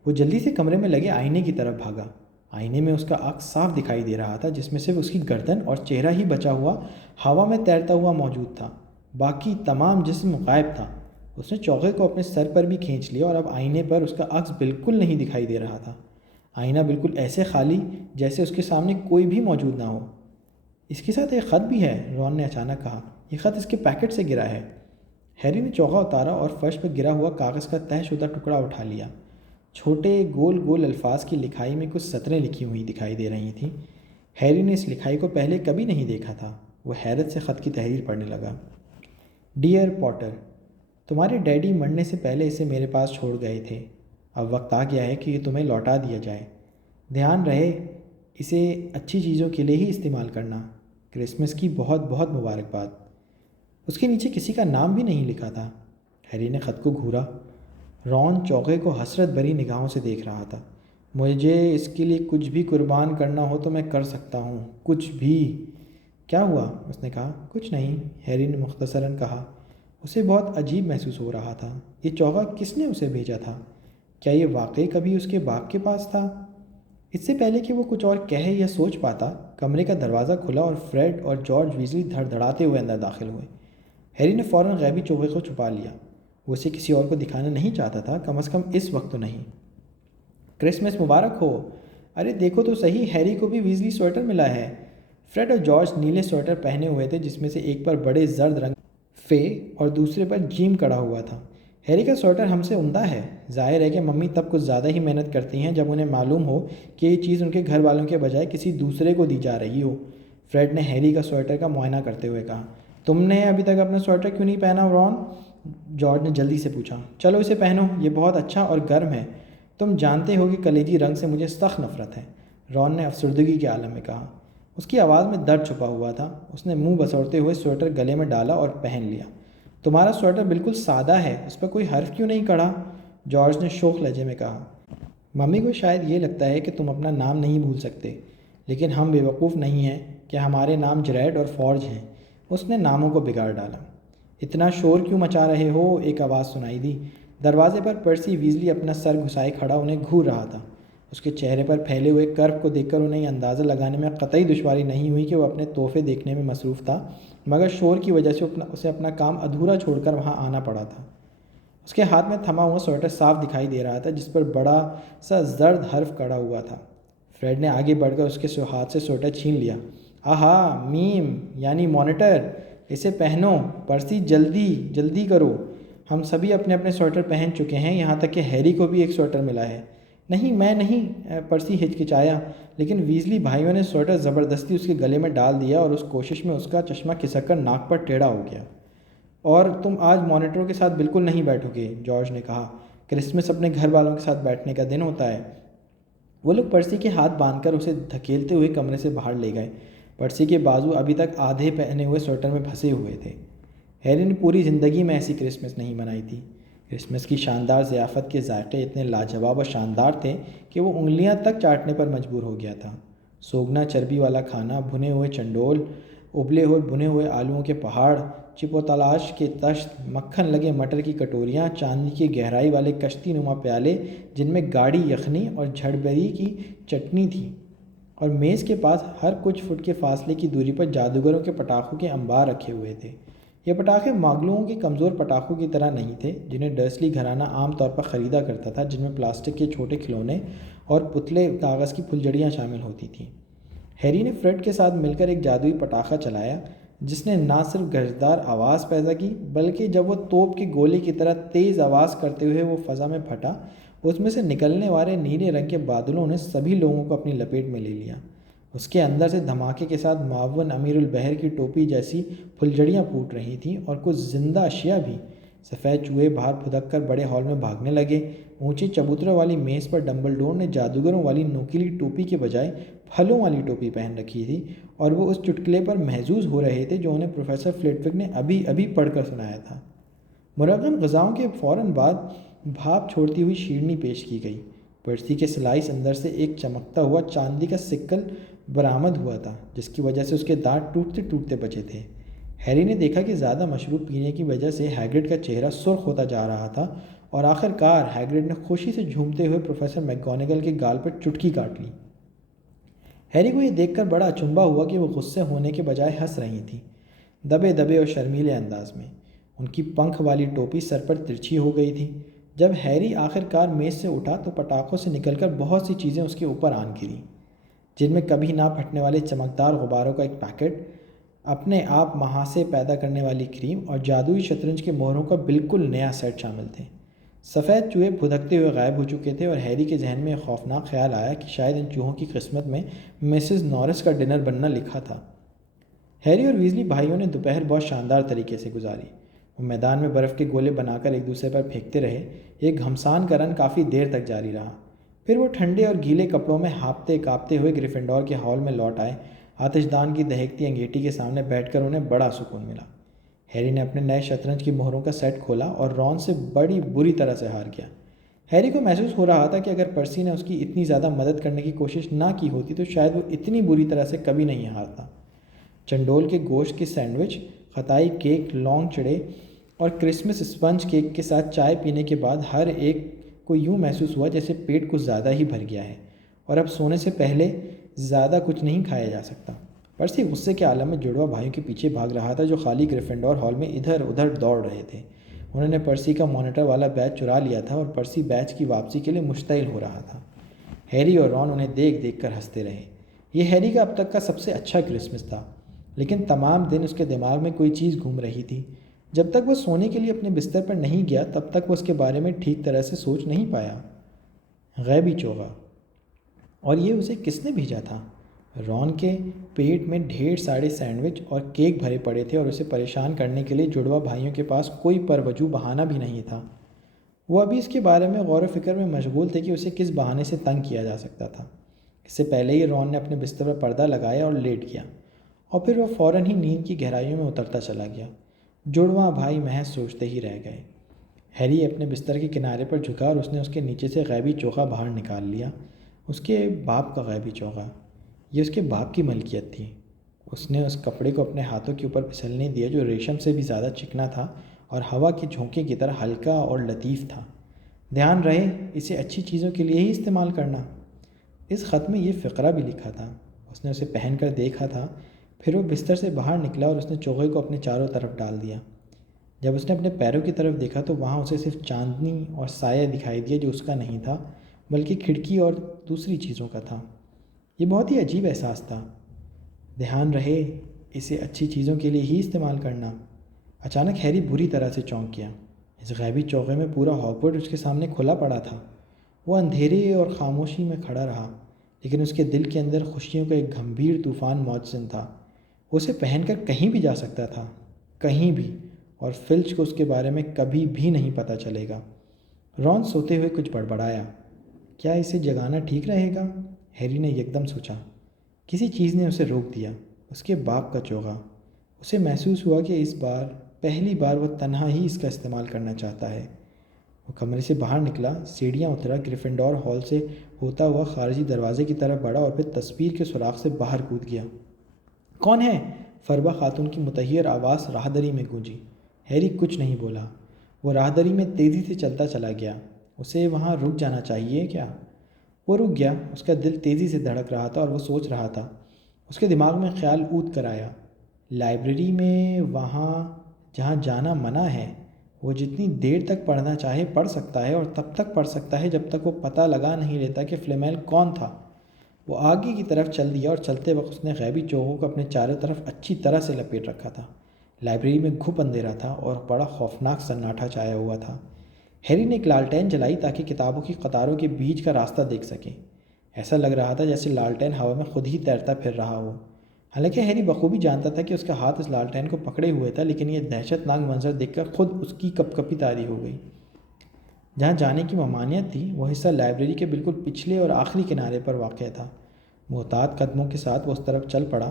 وہ جلدی سے کمرے میں لگے آئینے کی طرف بھاگا۔ آئینے میں اس کا عکس صاف دکھائی دے رہا تھا، جس میں صرف اس کی گردن اور چہرہ ہی بچا ہوا ہوا میں تیرتا ہوا موجود تھا۔ باقی تمام جسم غائب تھا۔ اس نے چوغے کو اپنے سر پر بھی کھینچ لیا اور اب آئینے پر اس کا عکس بالکل نہیں دکھائی دے رہا تھا۔ آئینہ بالکل ایسے خالی جیسے اس کے سامنے کوئی بھی موجود نہ ہو۔ اس کے ساتھ ایک خط بھی ہے، رون نے اچانک کہا۔ یہ خط اس کے پیکٹ سے گرا ہے۔ ہیری نے چوغا اتارا اور فرش پر گرا ہوا کاغذ کا طے شدہ ٹکڑا اٹھا لیا۔ چھوٹے گول گول الفاظ کی لکھائی میں کچھ سطریں لکھی ہوئی دکھائی دے رہی تھیں۔ ہیری نے اس لکھائی کو پہلے کبھی نہیں دیکھا تھا۔ وہ حیرت سے خط کی تحریر پڑھنے لگا۔ ڈیئر پوٹر، تمہارے ڈیڈی مرنے سے پہلے اسے میرے پاس چھوڑ گئے تھے۔ اب وقت آ گیا ہے کہ یہ تمہیں لوٹا دیا جائے۔ دھیان رہے اسے اچھی چیزوں کے لیے ہی استعمال کرنا۔ کرسمس کی بہت بہت مبارکباد۔ اس کے نیچے کسی کا نام بھی نہیں لکھا تھا۔ ہیری نے خط کو گھورا۔ رون چوغے کو حسرت بھری نگاہوں سے دیکھ رہا تھا۔ مجھے اس کے لیے کچھ بھی قربان کرنا ہو تو میں کر سکتا ہوں، کچھ بھی۔ کیا ہوا؟ اس نے کہا۔ کچھ نہیں، ہیری نے مختصراً کہا۔ اسے بہت عجیب محسوس ہو رہا تھا۔ یہ چوغا کس نے اسے بھیجا تھا؟ کیا یہ واقعی کبھی اس کے باپ کے پاس تھا؟ اس سے پہلے کہ وہ کچھ اور کہے یا سوچ پاتا، کمرے کا دروازہ کھلا اور فریڈ اور جارج ویزلی دھڑ دھڑاتے ہوئے اندر داخل ہوئے۔ ہیری نے فوراً غیبی چوغے کو چھپا لیا۔ وہ اسے کسی اور کو دکھانا نہیں چاہتا تھا، کم از کم اس وقت تو نہیں۔ کرسمس مبارک ہو۔ ارے دیکھو تو صحیح، ہیری کو بھی ویزلی سویٹر ملا ہے۔ فریڈ اور جارج نیلے سویٹر پہنے ہوئے تھے، جس میں سے ایک پر بڑے زرد رنگ فے اور دوسرے پر جیم کڑا ہوا تھا۔ ہیری کا سویٹر ہم سے عمدہ ہے۔ ظاہر ہے کہ ممی تب کچھ زیادہ ہی محنت کرتی ہیں جب انہیں معلوم ہو کہ یہ چیز ان کے گھر والوں کے بجائے کسی دوسرے کو دی جا رہی ہو۔ فریڈ نے ہیری کا سویٹر کا معائنہ کرتے ہوئے کہا۔ تم نے ابھی تک اپنا سویٹر کیوں نہیں پہنا رون؟ جارج نے جلدی سے پوچھا۔ چلو اسے پہنو، یہ بہت اچھا اور گرم ہے۔ تم جانتے ہو کہ کلیجی رنگ سے مجھے سخت نفرت ہے، رون نے افسردگی کے عالم میں کہا۔ اس کی آواز میں درد چھپا ہوا تھا۔ اس نے منہ بسوڑتے ہوئے سویٹر گلے میں ڈالا اور پہن لیا۔ تمہارا سویٹر بالکل سادہ ہے، اس پر کوئی حرف کیوں نہیں کڑھا؟ جارج نے شوخ لہجے میں کہا۔ ممی کو شاید یہ لگتا ہے کہ تم اپنا نام نہیں بھول سکتے، لیکن ہم بے وقوف نہیں ہیں کہ ہمارے نام جریڈ اور فورج ہیں۔ اس نے ناموں کو بگاڑ ڈالا۔ اتنا شور کیوں مچا رہے ہو؟ ایک آواز سنائی دی۔ دروازے پر پرسی ویزلی اپنا سر گھسائے کھڑا انہیں گھور رہا تھا۔ اس کے چہرے پر پھیلے ہوئے کرب کو دیکھ کر انہیں یہ اندازہ لگانے میں قطعی دشواری نہیں ہوئی کہ وہ اپنے تحفے دیکھنے میں مصروف تھا، مگر شور کی وجہ سے اسے اپنا کام ادھورا چھوڑ کر وہاں آنا پڑا تھا۔ اس کے ہاتھ میں تھما ہوا سویٹر صاف دکھائی دے رہا تھا، جس پر بڑا سا زرد حرف کڑا ہوا تھا۔ فریڈ نے آگے بڑھ کر اس کے ہاتھ سے سویٹر چھین لیا۔ آہا، میم یعنی مانیٹر، اسے پہنو۔ پرسی جلدی جلدی کرو۔ ہم سبھی اپنے اپنے سویٹر پہن چکے ہیں، یہاں تک کہ ہیری کو بھی ایک سویٹر ملا ہے۔ نہیں میں نہیں، پرسی ہچکچایا، لیکن ویزلی بھائیوں نے سویٹر زبردستی اس کے گلے میں ڈال دیا اور اس کوشش میں اس کا چشمہ کھسک کر ناک پر ٹیڑھا ہو گیا۔ اور تم آج مانیٹروں کے ساتھ بالکل نہیں بیٹھو گے، جارج نے کہا۔ کرسمس اپنے گھر والوں کے ساتھ بیٹھنے کا دن ہوتا ہے۔ وہ لوگ پرسی کے ہاتھ باندھ کر اسے دھکیلتے ہوئے کمرے سے باہر لے گئے۔ پرسی کے بازو ابھی تک آدھے پہنے ہوئے سویٹر میں پھنسے ہوئے تھے۔ ہیری نے پوری زندگی میں ایسی کرسمس نہیں منائی تھی۔ کرسمس کی شاندار ضیافت کے ذائقے اتنے لاجواب اور شاندار تھے کہ وہ انگلیاں تک چاٹنے پر مجبور ہو گیا تھا۔ سوگنا چربی والا کھانا، بھنے ہوئے چنڈول، ابلے ہوئے بھنے ہوئے آلوؤں کے پہاڑ، چپ و تلاش کے تشت، مکھن لگے مٹر کی کٹوریاں، چاندی کی گہرائی والے کشتی نما پیالے جن میں گاڑھی یخنی اور جھڑبری کی چٹنی تھی، اور میز کے پاس ہر کچھ فٹ کے فاصلے کی دوری پر جادوگروں کے پٹاخوں کے انبار رکھے ہوئے تھے۔ یہ پٹاخے ماگلوؤں کے کمزور پٹاخوں کی طرح نہیں تھے جنہیں ڈرسلی گھرانہ عام طور پر خریدا کرتا تھا، جن میں پلاسٹک کے چھوٹے کھلونے اور پتلے کاغذ کی پھلجڑیاں شامل ہوتی تھیں۔ ہیری نے فریڈ کے ساتھ مل کر ایک جادوئی پٹاخہ چلایا جس نے نہ صرف گرجدار آواز پیدا کی، بلکہ جب وہ توپ کے گولے کی طرح تیز آواز کرتے ہوئے وہ فضا میں پھٹا، اس میں سے نکلنے والے نیلے رنگ کے بادلوں نے سبھی لوگوں کو اپنی لپیٹ میں لے لیا۔ اس کے اندر سے دھماکے کے ساتھ معاون امیر البحر کی ٹوپی جیسی پھلجڑیاں پھوٹ رہی تھیں، اور کچھ زندہ اشیاء بھی۔ سفید چوہے باہر پھدک کر بڑے ہال میں بھاگنے لگے۔ اونچی چبوتروں والی میز پر ڈمبلڈور نے جادوگروں والی نوکیلی ٹوپی کے بجائے پھلوں والی ٹوپی پہن رکھی تھی، اور وہ اس چٹکلے پر محظوظ ہو رہے تھے جو انہیں پروفیسر فلٹوک نے ابھی ابھی پڑھ کر سنایا تھا۔ مرغن غذاؤں کے فوراً بعد بھاپ چھوڑتی ہوئی شیرنی پیش کی گئی۔ پرسی کے سلائس اندر سے ایک چمکتا ہوا چاندی کا سکل برآمد ہوا تھا، جس کی وجہ سے اس کے دانت ٹوٹتے ٹوٹتے بچے تھے۔ ہیری نے دیکھا کہ زیادہ مشروب پینے کی وجہ سے ہیگرڈ کا چہرہ سرخ ہوتا جا رہا تھا، اور آخر کار ہیگرڈ نے خوشی سے جھومتے ہوئے پروفیسر میک گونیگل کے گال پر چٹکی کاٹ لی۔ ہیری کو یہ دیکھ کر بڑا اچنبھا ہوا کہ وہ غصے ہونے کے بجائے ہنس رہی تھیں، دبے دبے اور شرمیلے انداز میں۔ ان کی پنکھ والی ٹوپی سر پر ترچھی ہو گئی تھی۔ جب ہیری آخر کار میز سے اٹھا تو پٹاخوں سے نکل کر بہت سی چیزیں اس کے اوپر آن گریں، جن میں کبھی نہ پھٹنے والے چمکدار غباروں کا ایک پیکٹ، اپنے آپ محاسے پیدا کرنے والی کریم، اور جادوئی شطرنج کے مہروں کا بالکل نیا سیٹ شامل تھے۔ سفید چوہے پھدکتے ہوئے غائب ہو چکے تھے، اور ہیری کے ذہن میں ایک خوفناک خیال آیا کہ شاید ان چوہوں کی قسمت میں مسز نورس کا ڈنر بننا لکھا تھا۔ ہیری اور ویزلی بھائیوں نے دوپہر بہت شاندار طریقے سے گزاری۔ وہ میدان میں برف کے گولے بنا کر ایک دوسرے پر پھینکتے رہے۔ یہ گھمسان کا رن کافی دیر تک جاری رہا۔ پھر وہ ٹھنڈے اور گیلے کپڑوں میں ہانپتے کانپتے ہوئے گریفنڈور کے ہال میں لوٹ آئے۔ آتش دان کی دہکتی انگیٹھی کے سامنے بیٹھ کر انہیں بڑا سکون ملا۔ ہیری نے اپنے نئے شطرنج کی مہروں کا سیٹ کھولا اور رون سے بڑی بری طرح سے ہار گیا۔ ہیری کو محسوس ہو رہا تھا کہ اگر پرسی نے اس کی اتنی زیادہ مدد کرنے کی کوشش نہ کی ہوتی تو شاید وہ اتنی بری طرح سے کبھی نہیں ہارتا۔ چنڈول کے گوشت کے سینڈوچ، خطائی کیک، لونگ چڑے اور کرسمس اسپنج کیک کے ساتھ چائے پینے کے بعد ہر ایک کو یوں محسوس ہوا جیسے پیٹ کچھ زیادہ ہی بھر گیا ہے، اور اب سونے سے پہلے زیادہ کچھ نہیں کھایا جا سکتا۔ پرسی غصے کے عالم میں جڑواں بھائیوں کے پیچھے بھاگ رہا تھا جو خالی گریفنڈور ہال میں ادھر ادھر دوڑ رہے تھے۔ انہوں نے پرسی کا مانیٹر والا بیج چرا لیا تھا، اور پرسی بیج کی واپسی کے لیے مشتعل ہو رہا تھا۔ ہیری اور رون انہیں دیکھ دیکھ کر ہنستے رہے۔ یہ ہیری کا اب تک کا سب سے اچھا کرسمس تھا، لیکن تمام دن اس کے دماغ میں کوئی چیز گھوم رہی تھی۔ جب تک وہ سونے کے لیے اپنے بستر پر نہیں گیا تب تک وہ اس کے بارے میں ٹھیک طرح سے سوچ نہیں پایا۔ غیبی چوغا، اور یہ اسے کس نے بھیجا تھا؟ رون کے پیٹ میں ڈھیر سارے سینڈوچ اور کیک بھرے پڑے تھے، اور اسے پریشان کرنے کے لیے جڑواں بھائیوں کے پاس کوئی پروجو بہانہ بھی نہیں تھا۔ وہ ابھی اس کے بارے میں غور و فکر میں مشغول تھے کہ اسے کس بہانے سے تنگ کیا جا سکتا تھا۔ اس سے پہلے ہی رون نے اپنے بستر پر پردہ لگایا اور لیٹ گیا، اور پھر وہ فوراً ہی نیند کی گہرائیوں میں اترتا چلا گیا۔ جڑواں بھائی محض سوچتے ہی رہ گئے۔ ہیری اپنے بستر کے کنارے پر جھکا اور اس نے اس کے نیچے سے غیبی چوغا باہر نکال لیا۔ اس کے باپ کا غیبی چوغا، یہ اس کے باپ کی ملکیت تھی۔ اس نے اس کپڑے کو اپنے ہاتھوں کے اوپر پھسلنے دیا جو ریشم سے بھی زیادہ چکنا تھا اور ہوا کے جھونکے کی طرح ہلکا اور لطیف تھا۔ دھیان رہے اسے اچھی چیزوں کے لیے ہی استعمال کرنا۔ اس خط میں یہ فقرہ بھی لکھا تھا۔ اس نے اسے پہن کر دیکھا تھا، پھر وہ بستر سے باہر نکلا اور اس نے چوغے کو اپنے چاروں طرف ڈال دیا۔ جب اس نے اپنے پیروں کی طرف دیکھا تو وہاں اسے صرف چاندنی اور سایہ دکھائی دیا جو اس کا نہیں تھا بلکہ کھڑکی اور دوسری چیزوں کا تھا۔ یہ بہت ہی عجیب احساس تھا۔ دھیان رہے اسے اچھی چیزوں کے لیے ہی استعمال کرنا۔ اچانک ہیری بری طرح سے چونک گیا۔ اس غیبی چوغے میں پورا ہاگورٹ اس کے سامنے کھلا پڑا تھا۔ وہ اندھیرے اور خاموشی میں کھڑا رہا، لیکن اس کے دل کے اندر خوشیوں کا ایک گھمبیر طوفان موجزن تھا۔ وہ اسے پہن کر کہیں بھی جا سکتا تھا، کہیں بھی، اور فلچ کو اس کے بارے میں کبھی بھی نہیں پتہ چلے گا۔ رون سوتے ہوئے کچھ بڑبڑایا۔ کیا اسے جگانا ٹھیک رہے گا؟ ہیری نے یکدم سوچا۔ کسی چیز نے اسے روک دیا، اس کے باپ کا چوغا۔ اسے محسوس ہوا کہ اس بار پہلی بار وہ تنہا ہی اس کا استعمال کرنا چاہتا ہے۔ وہ کمرے سے باہر نکلا، سیڑھیاں اترا، گریفنڈور ہال سے ہوتا ہوا خارجی دروازے کی طرف بڑھا اور پھر تصویر کے سوراخ سے باہر کود گیا۔ کون ہے؟ فربہ خاتون کی متحیر آواز راہدری میں گونجی۔ ہیری کچھ نہیں بولا۔ وہ راہدری میں تیزی سے چلتا چلا گیا۔ اسے وہاں رک جانا چاہیے کیا؟ وہ رک گیا۔ اس کا دل تیزی سے دھڑک رہا تھا اور وہ سوچ رہا تھا۔ اس کے دماغ میں خیال اود کر آیا، لائبریری میں، وہاں جہاں جانا منع ہے، وہ جتنی دیر تک پڑھنا چاہے پڑھ سکتا ہے، اور تب تک پڑھ سکتا ہے جب تک وہ پتہ لگا نہیں لیتا کہ فلیمیل کون تھا۔ وہ آگے کی طرف چل دیا اور چلتے وقت اس نے غیبی چوغوں کو اپنے چاروں طرف اچھی طرح سے لپیٹ رکھا تھا۔ لائبریری میں گھپ اندھیرا تھا اور بڑا خوفناک سناٹا چھایا ہوا تھا۔ ہیری نے ایک لالٹین جلائی تاکہ کتابوں کی قطاروں کے بیچ کا راستہ دیکھ سکے۔ ایسا لگ رہا تھا جیسے لالٹین ہوا میں خود ہی تیرتا پھر رہا ہو۔ حالانکہ ہیری بخوبی جانتا تھا کہ اس کا ہاتھ اس لالٹین کو پکڑے ہوئے تھا، لیکن یہ دہشت ناک منظر دیکھ کر خود اس کی کپ کپی طاری ہو گئی۔ جہاں جانے کی ممانعت تھی وہ حصہ لائبریری کے بالکل پچھلے اور آخری کنارے پر واقع تھا۔ محتاط قدموں کے ساتھ وہ اس طرف چل پڑا۔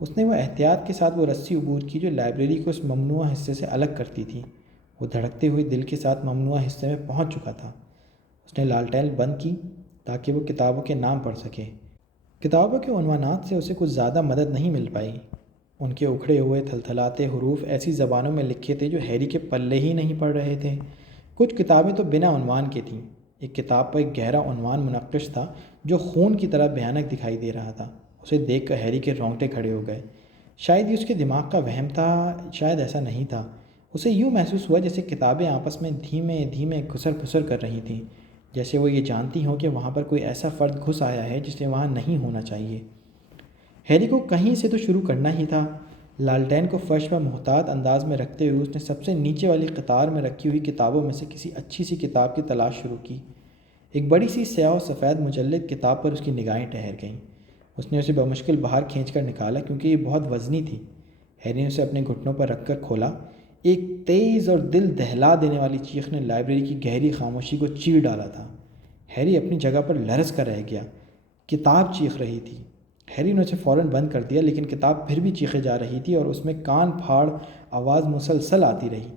اس نے وہ احتیاط کے ساتھ وہ رسی عبور کی جو لائبریری کو اس ممنوعہ حصے سے الگ کرتی تھی۔ وہ دھڑکتے ہوئے دل کے ساتھ ممنوعہ حصے میں پہنچ چکا تھا۔ اس نے لالٹین بند کی تاکہ وہ کتابوں کے نام پڑھ سکے۔ کتابوں کے عنوانات سے اسے کچھ زیادہ مدد نہیں مل پائی۔ ان کے اکھڑے ہوئے تھلتھلاتے حروف ایسی زبانوں میں لکھے تھے جو ہیری کے پلے ہی نہیں پڑ رہے تھے۔ کچھ کتابیں تو بنا عنوان کے تھیں۔ ایک کتاب پر ایک گہرا عنوان منقش تھا جو خون کی طرح بھیانک دکھائی دے رہا تھا۔ اسے دیکھ کر ہیری کے رونگٹے کھڑے ہو گئے۔ شاید یہ اس کے دماغ کا وہم تھا، شاید ایسا نہیں تھا۔ اسے یوں محسوس ہوا جیسے کتابیں آپس میں دھیمے دھیمے گھسر پھسر کر رہی تھیں، جیسے وہ یہ جانتی ہوں کہ وہاں پر کوئی ایسا فرد گھس آیا ہے جسے وہاں نہیں ہونا چاہیے۔ ہیری کو کہیں سے تو شروع کرنا ہی تھا۔ لالٹین کو فرش پر محتاط انداز میں رکھتے ہوئے اس نے سب سے نیچے والی قطار میں رکھی ہوئی کتابوں میں سے کسی اچھی سی کتاب کی تلاش شروع کی۔ ایک بڑی سی سیاہ و سفید مجلد کتاب پر اس کی نگاہیں ٹھہر گئیں۔ اس نے اسے بمشکل باہر کھینچ کر نکالا کیونکہ یہ بہت وزنی تھی۔ ہیری نے اسے اپنے گھٹنوں پر رکھ کر کھولا۔ ایک تیز اور دل دہلا دینے والی چیخ نے لائبریری کی گہری خاموشی کو چیر ڈالا تھا۔ ہیری اپنی جگہ پر لرز کر رہ گیا۔ کتاب چیخ رہی تھی۔ ہیری نے اسے فوراً بند کر دیا، لیکن کتاب پھر بھی چیخے جا رہی تھی اور اس میں کان پھاڑ آواز مسلسل آتی رہی۔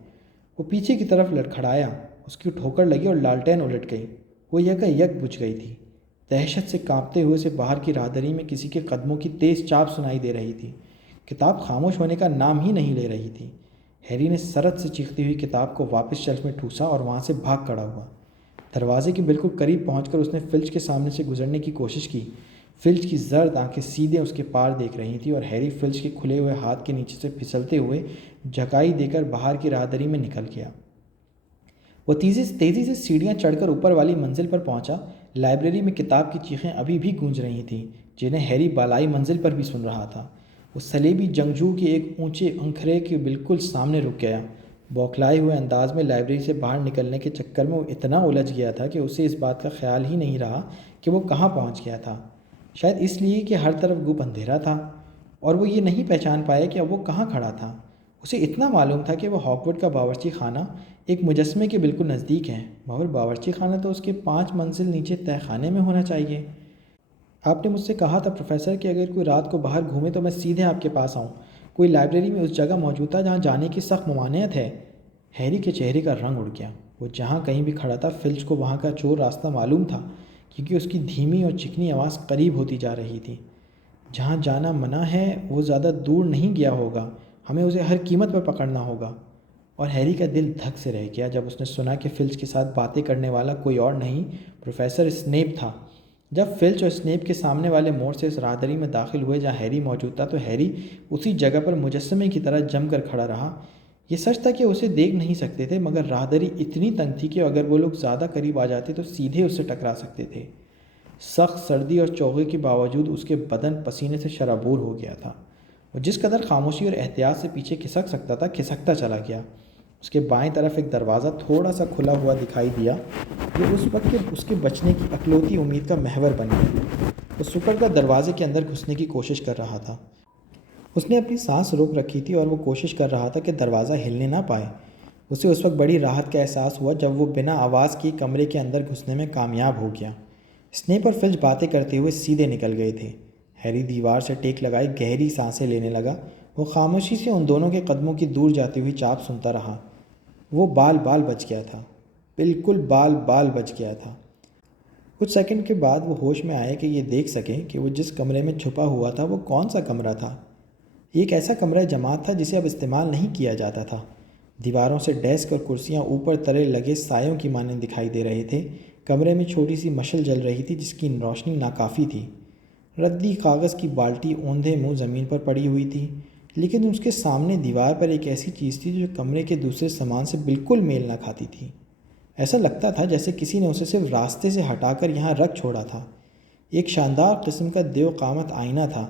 وہ پیچھے کی طرف لڑکھڑایا، اس کی ٹھوکر لگی اور لالٹین الٹ گئی۔ وہ یکا یک بجھ گئی تھی۔ دہشت سے کانپتے ہوئے اسے باہر کی راہدری میں کسی کے قدموں کی تیز چاپ سنائی دے رہی تھی۔ کتاب خاموش ہونے کا نام ہی نہیں لے رہی تھی۔ ہیری نے سرعت سے چیختی ہوئی کتاب کو واپس شیلف میں ٹھوسا اور وہاں سے بھاگ کھڑا ہوا۔ دروازے کے بالکل قریب پہنچ کر اس نے فلچ کے سامنے سے گزرنے کی کوشش کی۔ فلچ کی زرد آنکھیں سیدھے اس کے پار دیکھ رہی تھیں اور ہیری فلچ کے کھلے ہوئے ہاتھ کے نیچے سے پھسلتے ہوئے جھکائی دے کر باہر کی راہدری میں نکل گیا۔ وہ تیزی سے سیڑھیاں چڑھ کر اوپر والی منزل پر پہنچا۔ لائبریری میں کتاب کی چیخیں ابھی بھی گونج رہی تھیں، جنہیں ہیری بالائی منزل پر بھی سن رہا تھا۔ وہ صلیبی جنگجو کے ایک اونچے انکھرے کے بالکل سامنے رک گیا۔ بوکھلائے ہوئے انداز میں لائبریری سے باہر نکلنے کے چکر میں وہ اتنا الجھ گیا تھا کہ اسے اس بات کا خیال ہی نہیں رہا کہ وہ کہاں پہنچ گیا تھا۔ شاید اس لیے کہ ہر طرف گپ اندھیرا تھا اور وہ یہ نہیں پہچان پایا کہ اب وہ کہاں کھڑا تھا۔ اسے اتنا معلوم تھا کہ وہ ہاگورٹ کا باورچی خانہ ایک مجسمے کے بالکل نزدیک ہے، مگر باورچی خانہ تو اس کے 5 منزل نیچے تہہ خانے میں ہونا چاہیے۔ آپ نے مجھ سے کہا تھا پروفیسر کہ اگر کوئی رات کو باہر گھومے تو میں سیدھے آپ کے پاس آؤں۔ کوئی لائبریری میں اس جگہ موجود تھا جہاں جانے کی سخت ممانعت ہے۔ ہیری کے چہرے کا رنگ اڑ گیا۔ وہ جہاں کہیں بھی کھڑا تھا فلچ کو وہاں کا چور راستہ معلوم تھا، کیونکہ اس کی دھیمی اور چکنی آواز قریب ہوتی جا رہی تھی۔ جہاں جانا منع ہے وہ زیادہ دور نہیں گیا ہوگا، ہمیں اسے ہر قیمت پر پکڑنا ہوگا۔ اور ہیری کا دل دھک سے رہ گیا جب اس نے سنا کہ فلچ کے ساتھ باتیں کرنے والا کوئی اور نہیں، پروفیسر اسنیپ تھا۔ جب فلچ اور اسنیپ کے سامنے والے موڑ سے اس راہدری میں داخل ہوئے جہاں ہیری موجود تھا تو ہیری اسی جگہ پر مجسمے کی طرح جم کر کھڑا رہا۔ یہ سچ تھا کہ اسے دیکھ نہیں سکتے تھے، مگر راہدری اتنی تنگ تھی کہ اگر وہ لوگ زیادہ قریب آ جاتے تو سیدھے اس سے ٹکرا سکتے تھے۔ سخت سردی اور چوغے کے باوجود اس کے بدن پسینے سے شرابور ہو گیا تھا۔ وہ جس قدر خاموشی اور احتیاط سے پیچھے کھسک سکتا تھا کھسکتا چلا گیا۔ اس کے بائیں طرف ایک دروازہ تھوڑا سا کھلا ہوا دکھائی دیا جو اس وقت اس کے بچنے کی اکلوتی امید کا محور بن گیا۔ وہ سکڑ کر دروازے کے اندر گھسنے کی کوشش کر رہا تھا۔ اس نے اپنی سانس روک رکھی تھی اور وہ کوشش کر رہا تھا کہ دروازہ ہلنے نہ پائے۔ اسے اس وقت بڑی راحت کا احساس ہوا جب وہ بنا آواز کے کمرے کے اندر گھسنے میں کامیاب ہو گیا۔ اسنیپ اور فلچ باتیں کرتے ہوئے سیدھے نکل گئے تھے۔ ہیری دیوار سے ٹیک لگائے گہری سانسیں لینے لگا۔ وہ خاموشی سے ان دونوں کے قدموں کی دور جاتی ہوئی چاپ سنتا رہا۔ وہ بال بچ گیا تھا، بالکل بال بچ گیا تھا۔ کچھ سیکنڈ کے بعد وہ ہوش میں آئے کہ یہ دیکھ سکیں کہ وہ جس کمرے میں چھپا ہوا تھا وہ کون سا کمرہ تھا۔ یہ ایک ایسا کمرہ جماعت تھا جسے اب استعمال نہیں کیا جاتا تھا۔ دیواروں سے ڈیسک اور کرسیاں اوپر تلے لگے سایوں کی مانند دکھائی دے رہے تھے۔ کمرے میں چھوٹی سی مشل جل رہی تھی جس کی روشنی ناکافی تھی۔ ردی کاغذ کی بالٹی اوندھے منہ زمین پر پڑی ہوئی تھی، لیکن اس کے سامنے دیوار پر ایک ایسی چیز تھی جو کمرے کے دوسرے سامان سے بالکل میل نہ کھاتی تھی۔ ایسا لگتا تھا جیسے کسی نے اسے صرف راستے سے ہٹا کر یہاں رکھ چھوڑا تھا۔ ایک شاندار قسم کا دیو قامت آئینہ تھا،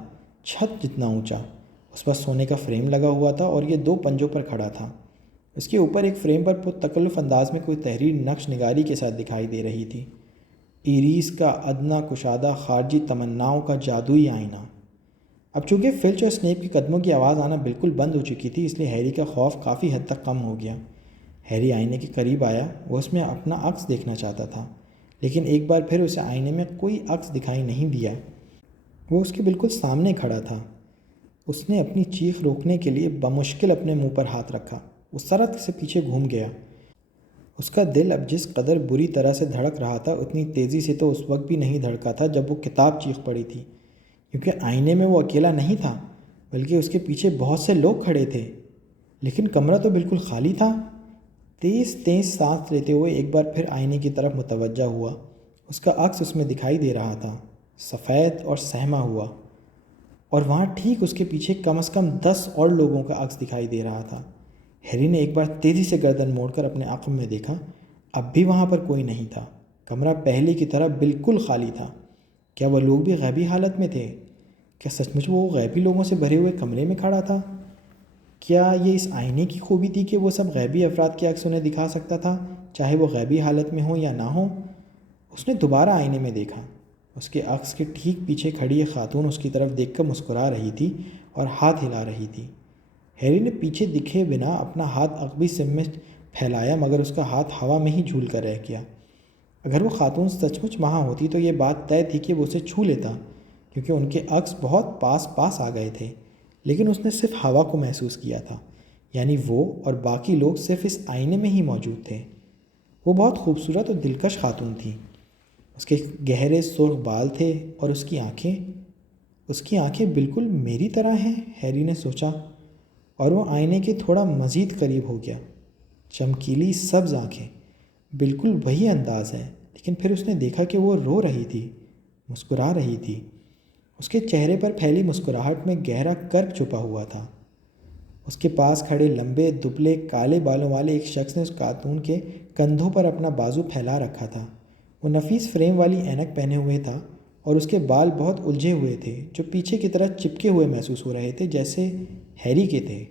چھت جتنا اونچا۔ اس پر سونے کا فریم لگا ہوا تھا اور یہ 2 پنجوں پر کھڑا تھا۔ اس کے اوپر ایک فریم پر تکلف انداز میں کوئی تحریر نقش نگاری کے ساتھ دکھائی دے رہی تھی۔ ایریس کا ادنیٰ کشادہ خارجی تمناؤں کا جادوئی آئینہ۔ اب چونکہ فلچ اور اسنیپ کے قدموں کی آواز آنا بالکل بند ہو چکی تھی، اس لیے ہیری کا خوف کافی حد تک کم ہو گیا۔ ہیری آئینے کے قریب آیا۔ وہ اس میں اپنا عکس دیکھنا چاہتا تھا، لیکن ایک بار پھر اسے آئینے میں کوئی عکس دکھائی نہیں دیا۔ وہ اس کے بالکل سامنے کھڑا تھا۔ اس نے اپنی چیخ روکنے کے لیے بمشکل اپنے منہ پر ہاتھ رکھا۔ وہ سرعت سے پیچھے گھوم گیا۔ اس کا دل اب جس قدر بری طرح سے دھڑک رہا تھا اتنی تیزی سے تو اس وقت بھی نہیں دھڑکا تھا جب وہ کتاب چیخ پڑی تھی، کیونکہ آئینے میں وہ اکیلا نہیں تھا بلکہ اس کے پیچھے بہت سے لوگ کھڑے تھے، لیکن کمرہ تو بالکل خالی تھا۔ تیز تیز سانس لیتے ہوئے ایک بار پھر آئینے کی طرف متوجہ ہوا۔ اس کا عکس اس میں دکھائی دے رہا تھا، سفید اور سہما ہوا، اور وہاں ٹھیک اس کے پیچھے کم از کم 10 اور لوگوں کا عکس دکھائی دے رہا تھا۔ ہیری نے ایک بار تیزی سے گردن موڑ کر اپنے عقب میں دیکھا۔ اب بھی وہاں پر کوئی نہیں تھا۔ کمرہ پہلے کی طرح بالکل خالی تھا۔ کیا وہ لوگ بھی غیبی حالت میں تھے؟ کیا سچ مچ وہ غیبی لوگوں سے بھرے ہوئے کمرے میں کھڑا تھا؟ کیا یہ اس آئینے کی خوبی تھی کہ وہ سب غیبی افراد کے عکس انہیں دکھا سکتا تھا، چاہے وہ غیبی حالت میں ہوں یا نہ ہوں؟ اس نے دوبارہ آئینے میں دیکھا۔ اس کے عکس کے ٹھیک پیچھے کھڑی ایک خاتون اس کی طرف دیکھ کر مسکرا رہی تھی اور ہاتھ ہلا رہی تھی۔ ہیری نے پیچھے دکھے بنا اپنا ہاتھ عقبی سم میں پھیلایا، مگر اس کا ہاتھ ہوا میں ہی جھول کر رہ گیا۔ اگر وہ خاتون سچ مچ وہاں ہوتی تو یہ بات طے تھی کہ وہ اسے چھو لیتا، کیونکہ ان کے عکس بہت پاس پاس آ گئے تھے، لیکن اس نے صرف ہوا کو محسوس کیا تھا، یعنی وہ اور باقی لوگ صرف اس آئینے میں ہی موجود تھے۔ وہ بہت خوبصورت اور دلکش خاتون تھی۔ اس کے گہرے سرخ بال تھے اور اس کی آنکھیں بالکل میری طرح ہیں، ہیری نے سوچا، اور وہ آئینے کے تھوڑا مزید قریب ہو گیا۔ چمکیلی سبز آنکھیں، بالکل وہی انداز ہے، لیکن پھر اس نے دیکھا کہ وہ رو رہی تھی، مسکرا رہی تھی۔ اس کے چہرے پر پھیلی مسکراہٹ میں گہرا کرب چھپا ہوا تھا۔ اس کے پاس کھڑے لمبے دبلے کالے بالوں والے ایک شخص نے اس خاتون کے کندھوں پر اپنا بازو پھیلا رکھا تھا۔ وہ نفیس فریم والی اینک پہنے ہوئے تھا اور اس کے بال بہت الجھے ہوئے تھے جو پیچھے کی طرح چپکے ہوئے محسوس ہو رہے تھے جیسے ہیری کے تھے۔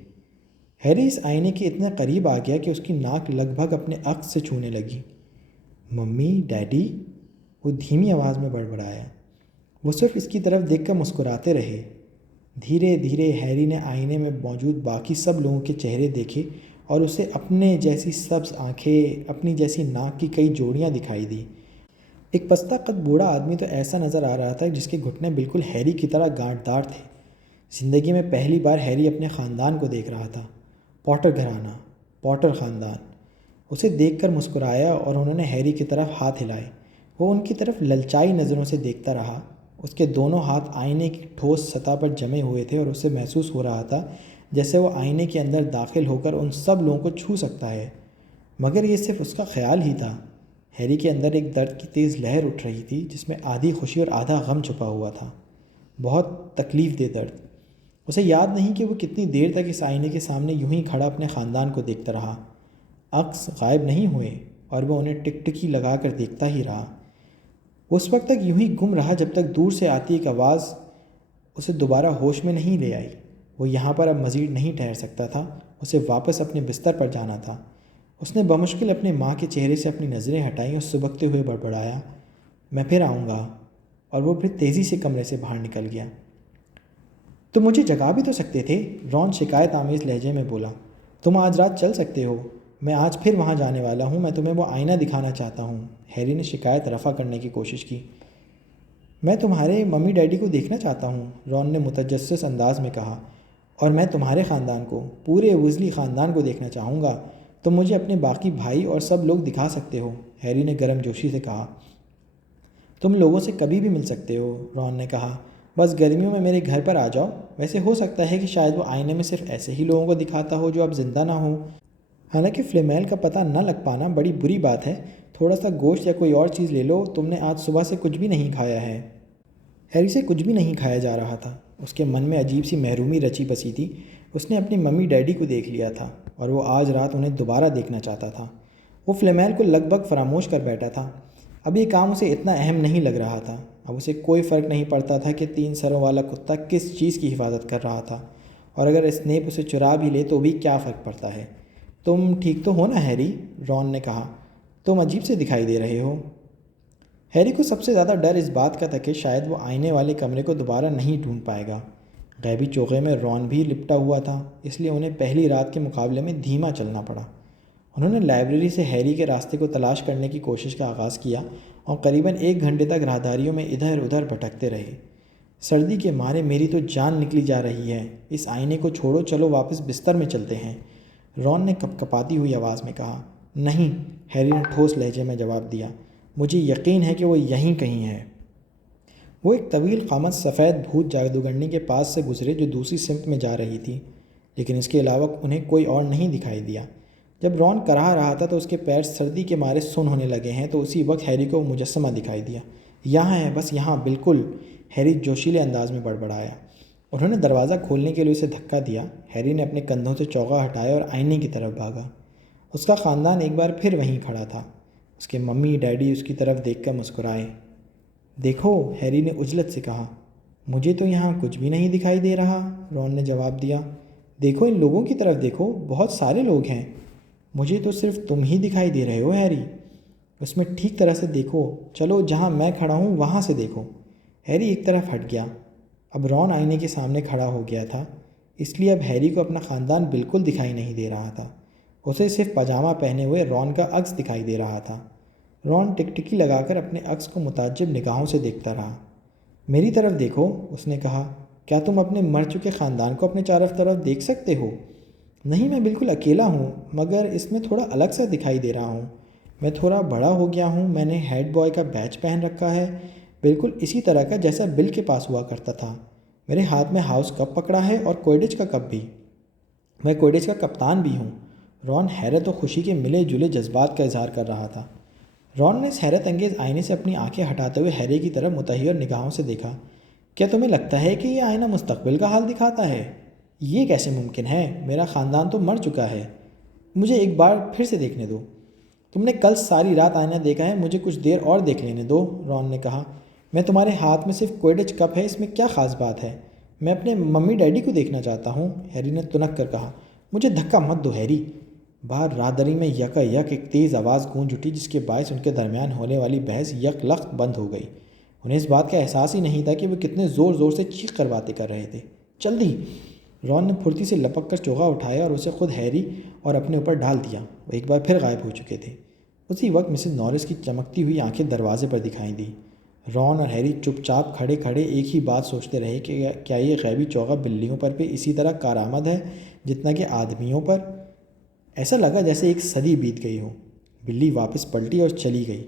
ہیری اس آئینے کے اتنے قریب آ گیا کہ اس کی ناک لگ بھگ اپنے عکس سے چھونے لگی۔ ممی، ڈیڈی، وہ دھیمی آواز میں بڑبڑایا۔ وہ صرف اس کی طرف دیکھ کر مسکراتے رہے۔ دھیرے دھیرے ہیری نے آئینے میں موجود باقی سب لوگوں کے چہرے دیکھے اور اسے اپنے جیسی سبز آنکھیں، اپنی جیسی ناک کی کئی جوڑیاں دکھائی دی۔ ایک پستہ قد بوڑھا آدمی تو ایسا نظر آ رہا تھا جس کے گھٹنے بالکل ہیری کی طرح گانٹ دار تھے۔ زندگی میں پہلی بار ہیری اپنے خاندان کو دیکھ رہا تھا۔ پوٹر گھرانہ، پوٹر خاندان۔ اسے دیکھ کر مسکرایا اور انہوں نے ہیری کی طرف ہاتھ ہلائے۔ وہ ان کی طرف للچائی نظروں سے دیکھتا رہا۔ اس کے دونوں ہاتھ آئینے کی ٹھوس سطح پر جمے ہوئے تھے اور اسے محسوس ہو رہا تھا جیسے وہ آئینے کے اندر داخل ہو کر ان سب لوگوں کو چھو سکتا ہے، مگر یہ صرف اس کا خیال ہی تھا۔ ہیری کے اندر ایک درد کی تیز لہر اٹھ رہی تھی جس میں آدھی خوشی اور آدھا غم چھپا ہوا تھا، بہت تکلیف دہ درد۔ اسے یاد نہیں کہ وہ کتنی دیر تک اس آئینے کے سامنے یوں ہی کھڑا اپنے خاندان کو دیکھتا رہا۔ عکس غائب نہیں ہوئے اور وہ انہیں ٹک ٹکی لگا کر دیکھتا ہی رہا۔ اس وقت تک یوں ہی گم رہا جب تک دور سے آتی ایک آواز اسے دوبارہ ہوش میں نہیں لے آئی۔ وہ یہاں پر اب مزید نہیں ٹھہر سکتا تھا، اسے واپس اپنے بستر پر جانا تھا۔ اس نے بمشکل اپنے ماں کے چہرے سے اپنی نظریں ہٹائیں اور سبکتے ہوئے بڑبڑایا، میں پھر آؤں گا، اور وہ پھر تیزی سے کمرے سے باہر نکل گیا۔ تم مجھے جگا بھی تو سکتے تھے، رون شکایت آمیز لہجے میں بولا۔ تم آج رات چل سکتے ہو، میں آج پھر وہاں جانے والا ہوں، میں تمہیں وہ آئینہ دکھانا چاہتا ہوں۔ ہیری نے شکایت رفع کرنے کی کوشش کی۔ میں تمہارے ممی ڈیڈی کو دیکھنا چاہتا ہوں، رون نے متجسس انداز میں کہا، اور میں تمہارے خاندان کو، پورے ویزلی خاندان کو دیکھنا چاہوں گا۔ تم مجھے اپنے باقی بھائی اور سب لوگ دکھا سکتے ہو، ہیری نے گرم جوشی سے کہا۔ تم لوگوں سے کبھی بھی مل سکتے ہو، رون نے کہا، بس گرمیوں میں میرے گھر پر آ جاؤ۔ ویسے ہو سکتا ہے کہ شاید وہ آئینے میں صرف ایسے ہی لوگوں کو دکھاتا ہو جو اب زندہ نہ ہو۔ حالانکہ فلیمیل کا پتہ نہ لگ پانا بڑی بری بات ہے۔ تھوڑا سا گوشت یا کوئی اور چیز لے لو، تم نے آج صبح سے کچھ بھی نہیں کھایا ہے۔ ہیری سے کچھ بھی نہیں کھایا جا رہا تھا۔ اس کے من میں عجیب سی محرومی رچی بسی تھی۔ اس نے اپنی ممی ڈیڈی کو دیکھ لیا تھا اور وہ آج رات انہیں دوبارہ دیکھنا چاہتا تھا۔ وہ فلیمیل کو لگ بھگ فراموش کر بیٹھا تھا۔ اب یہ کام اسے اتنا اہم نہیں لگ رہا تھا۔ اب اسے کوئی فرق نہیں پڑتا تھا کہ 3 سروں والا کتا کس چیز کی حفاظت کر رہا تھا، اور اگر اسنیپ اسے چرا بھی لے تو بھی کیا فرق پڑتا ہے۔ تم ٹھیک تو ہو نا ہیری؟ رون نے کہا۔ تم عجیب سے دکھائی دے رہے ہو۔ ہیری کو سب سے زیادہ ڈر اس بات کا تھا کہ شاید وہ آئینے والے کمرے کو دوبارہ نہیں ڈھونڈ پائے گا۔ غیبی چوغے میں رون بھی لپٹا ہوا تھا، اس لیے انہیں پہلی رات کے مقابلے میں دھیما چلنا پڑا۔ انہوں نے لائبریری سے ہیری کے راستے کو تلاش کرنے کی کوشش کا آغاز کیا اور قریباً 1 گھنٹے تک راہداریوں میں ادھر ادھر بھٹکتے رہے۔ سردی کے مارے میری تو جان نکلی جا رہی ہے۔ اس آئینے کو چھوڑو، چلو واپس بستر میں چلتے ہیں، رون نے کپ کپاتی ہوئی آواز میں کہا۔ نہیں، ہیری نے ٹھوس لہجے میں جواب دیا، مجھے یقین ہے کہ وہ یہیں کہیں ہے۔ وہ ایک طویل قامت سفید بھوت جادوگرنی کے پاس سے گزرے جو دوسری سمت میں جا رہی تھی، لیکن اس کے علاوہ انہیں کوئی اور نہیں دکھائی دیا۔ جب رون کراہ رہا تھا تو اس کے پیر سردی کے مارے سن ہونے لگے ہیں، تو اسی وقت ہیری کو مجسمہ دکھائی دیا۔ یہاں ہے، بس یہاں، بالکل، ہیری جوشیلے انداز میں بڑبڑایا۔ انہوں نے دروازہ کھولنے کے لیے اسے دھکا دیا۔ ہیری نے اپنے کندھوں سے چوغا ہٹایا اور آئینے کی طرف بھاگا۔ اس کا خاندان ایک بار پھر وہیں کھڑا تھا۔ اس کے ممی ڈیڈی اس کی طرف دیکھ کر مسکرائے۔ دیکھو، ہیری نے عجلت سے کہا۔ مجھے تو یہاں کچھ بھی نہیں دکھائی دے رہا، رون نے جواب دیا۔ دیکھو، ان لوگوں کی طرف دیکھو، بہت سارے لوگ ہیں۔ مجھے تو صرف تم ہی دکھائی دے رہے ہو ہیری۔ اس میں ٹھیک طرح سے دیکھو، چلو جہاں میں کھڑا ہوں وہاں سے دیکھو۔ ہیری ایک طرف ہٹ گیا۔ اب رون آئینے کے سامنے کھڑا ہو گیا تھا، اس لیے اب ہیری کو اپنا خاندان بالکل دکھائی نہیں دے رہا تھا۔ اسے صرف پاجامہ پہنے ہوئے رون کا عکس دکھائی دے رہا تھا۔ رون ٹکٹکی لگا کر اپنے عکس کو متعجب نگاہوں سے دیکھتا رہا۔ میری طرف دیکھو، اس نے کہا۔ کیا تم اپنے مر چکے خاندان کو اپنے چاروں طرف دیکھ سکتے ہو؟ نہیں، میں بالکل اکیلا ہوں، مگر اس میں تھوڑا الگ سا دکھائی دے رہا ہوں۔ میں تھوڑا بڑا ہو گیا ہوں، میں نے ہیڈ بوائے کا بیچ پہن رکھا ہے، بالکل اسی طرح کا جیسا بل کے پاس ہوا کرتا تھا۔ میرے ہاتھ میں ہاؤس کپ پکڑا ہے اور کوئڈچ کا کپ بھی۔ میں کوئڈچ کا کپتان بھی ہوں۔ رون حیرت و خوشی کے ملے جلے جذبات کا اظہار کر رہا تھا۔ رون نے اس حیرت انگیز آئینے سے اپنی آنکھیں ہٹاتے ہوئے ہیری کی طرف متحیر نگاہوں سے دیکھا۔ کیا تمہیں لگتا ہے کہ یہ آئینہ مستقبل کا حال دکھاتا ہے؟ یہ کیسے ممکن ہے؟ میرا خاندان تو مر چکا ہے۔ مجھے ایک بار پھر سے دیکھنے دو۔ تم نے کل ساری رات آئینہ دیکھا ہے، مجھے کچھ دیر اور دیکھ لینے دو، رون نے کہا۔ میں تمہارے ہاتھ میں صرف کوئڈچ کپ ہے، اس میں کیا خاص بات ہے؟ میں اپنے ممی ڈیڈی کو دیکھنا چاہتا ہوں، ہیری نے تنک کر کہا۔ مجھے دھکا مت دو ہیری۔ باہر راہداری میں یکا یک ایک تیز آواز گونج اٹھی جس کے باعث ان کے درمیان ہونے والی بحث یک لخت بند ہو گئی۔ انہیں اس بات کا احساس ہی نہیں تھا کہ وہ کتنے زور زور سے چیخ کر باتیں کر رہے تھے۔ جلدی! رون نے پھرتی سے لپک کر چوغا اٹھایا اور اسے خود ہیری اور اپنے اوپر ڈال دیا۔ وہ ایک بار پھر غائب ہو چکے تھے۔ اسی وقت مسز نورس کی چمکتی ہوئی آنکھیں دروازے پر دکھائی دیں۔ رون اور ہیری چپ چاپ کھڑے کھڑے ایک ہی بات سوچتے رہے کہ کیا یہ غیبی چوغا بلیوں پر بھی اسی طرح کارآمد ہے جتنا کہ آدمیوں پر؟ ایسا لگا جیسے 1 صدی بیت گئی ہو۔ بلی واپس پلٹی اور چلی گئی۔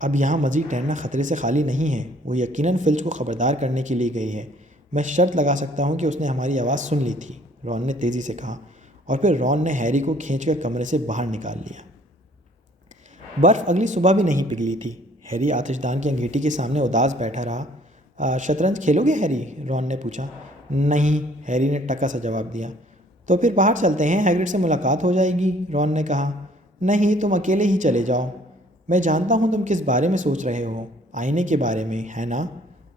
اب یہاں مزید ٹھہرنا خطرے سے خالی نہیں ہے، وہ یقیناً فلچ کو خبردار کرنے کے لیے گئی ہے۔ میں شرط لگا سکتا ہوں کہ اس نے ہماری آواز سن لی تھی، رون نے تیزی سے کہا، اور پھر رون نے ہیری کو کھینچ کر کمرے سے باہر نکال لیا۔ برف اگلی صبح بھی نہیں پگھلی تھی۔ ہیری آتش دان کی انگیٹھی کے سامنے اداس بیٹھا رہا۔ شطرنج کھیلو گے ہیری؟ رون نے پوچھا۔ نہیں، ہیری نے ٹکا سا جواب دیا۔ تو پھر باہر چلتے ہیں، ہیگرڈ سے ملاقات ہو جائے گی، رون نے کہا۔ نہیں، تم اکیلے ہی چلے جاؤ۔ میں جانتا ہوں تم کس بارے میں سوچ رہے ہو، آئینے کے بارے میں، ہے نا؟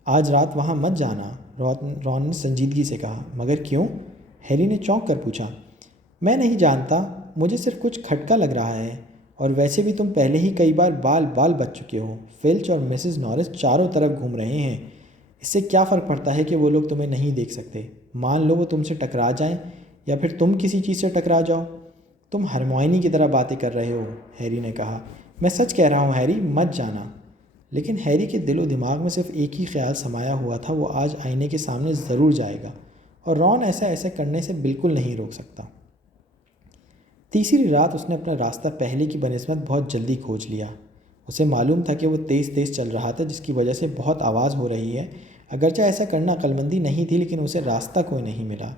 آج رات وہاں مت جانا، رون نے سنجیدگی سے کہا۔ مگر کیوں؟ ہیری نے چونک کر پوچھا۔ میں نہیں جانتا، مجھے صرف کچھ کھٹکا لگ رہا ہے، اور ویسے بھی تم پہلے ہی کئی بار بال بچ چکے ہو۔ فلچ اور مسز نورس چاروں طرف گھوم رہے ہیں، اس سے کیا فرق پڑتا ہے کہ وہ لوگ تمہیں نہیں دیکھ سکتے؟ مان لو وہ تم سے ٹکرا جائیں یا پھر تم کسی چیز سے ٹکرا جاؤ۔ تم ہرمائنی کی طرح باتیں کر رہے ہو، ہیری نے کہا۔ میں سچ کہہ رہا ہوں ہیری، مت جانا۔ لیکن ہیری کے دل و دماغ میں صرف ایک ہی خیال سمایا ہوا تھا، وہ آج آئینے کے سامنے ضرور جائے گا، اور رون ایسا کرنے سے بالکل نہیں روک سکتا۔ تیسری رات اس نے اپنا راستہ پہلے کی بنسبت بہت جلدی کھوج لیا۔ اسے معلوم تھا کہ وہ تیز تیز چل رہا تھا، جس کی وجہ سے بہت آواز ہو رہی ہے۔ اگرچہ ایسا کرنا عقلمندی نہیں تھی، لیکن اسے راستہ کوئی نہیں ملا۔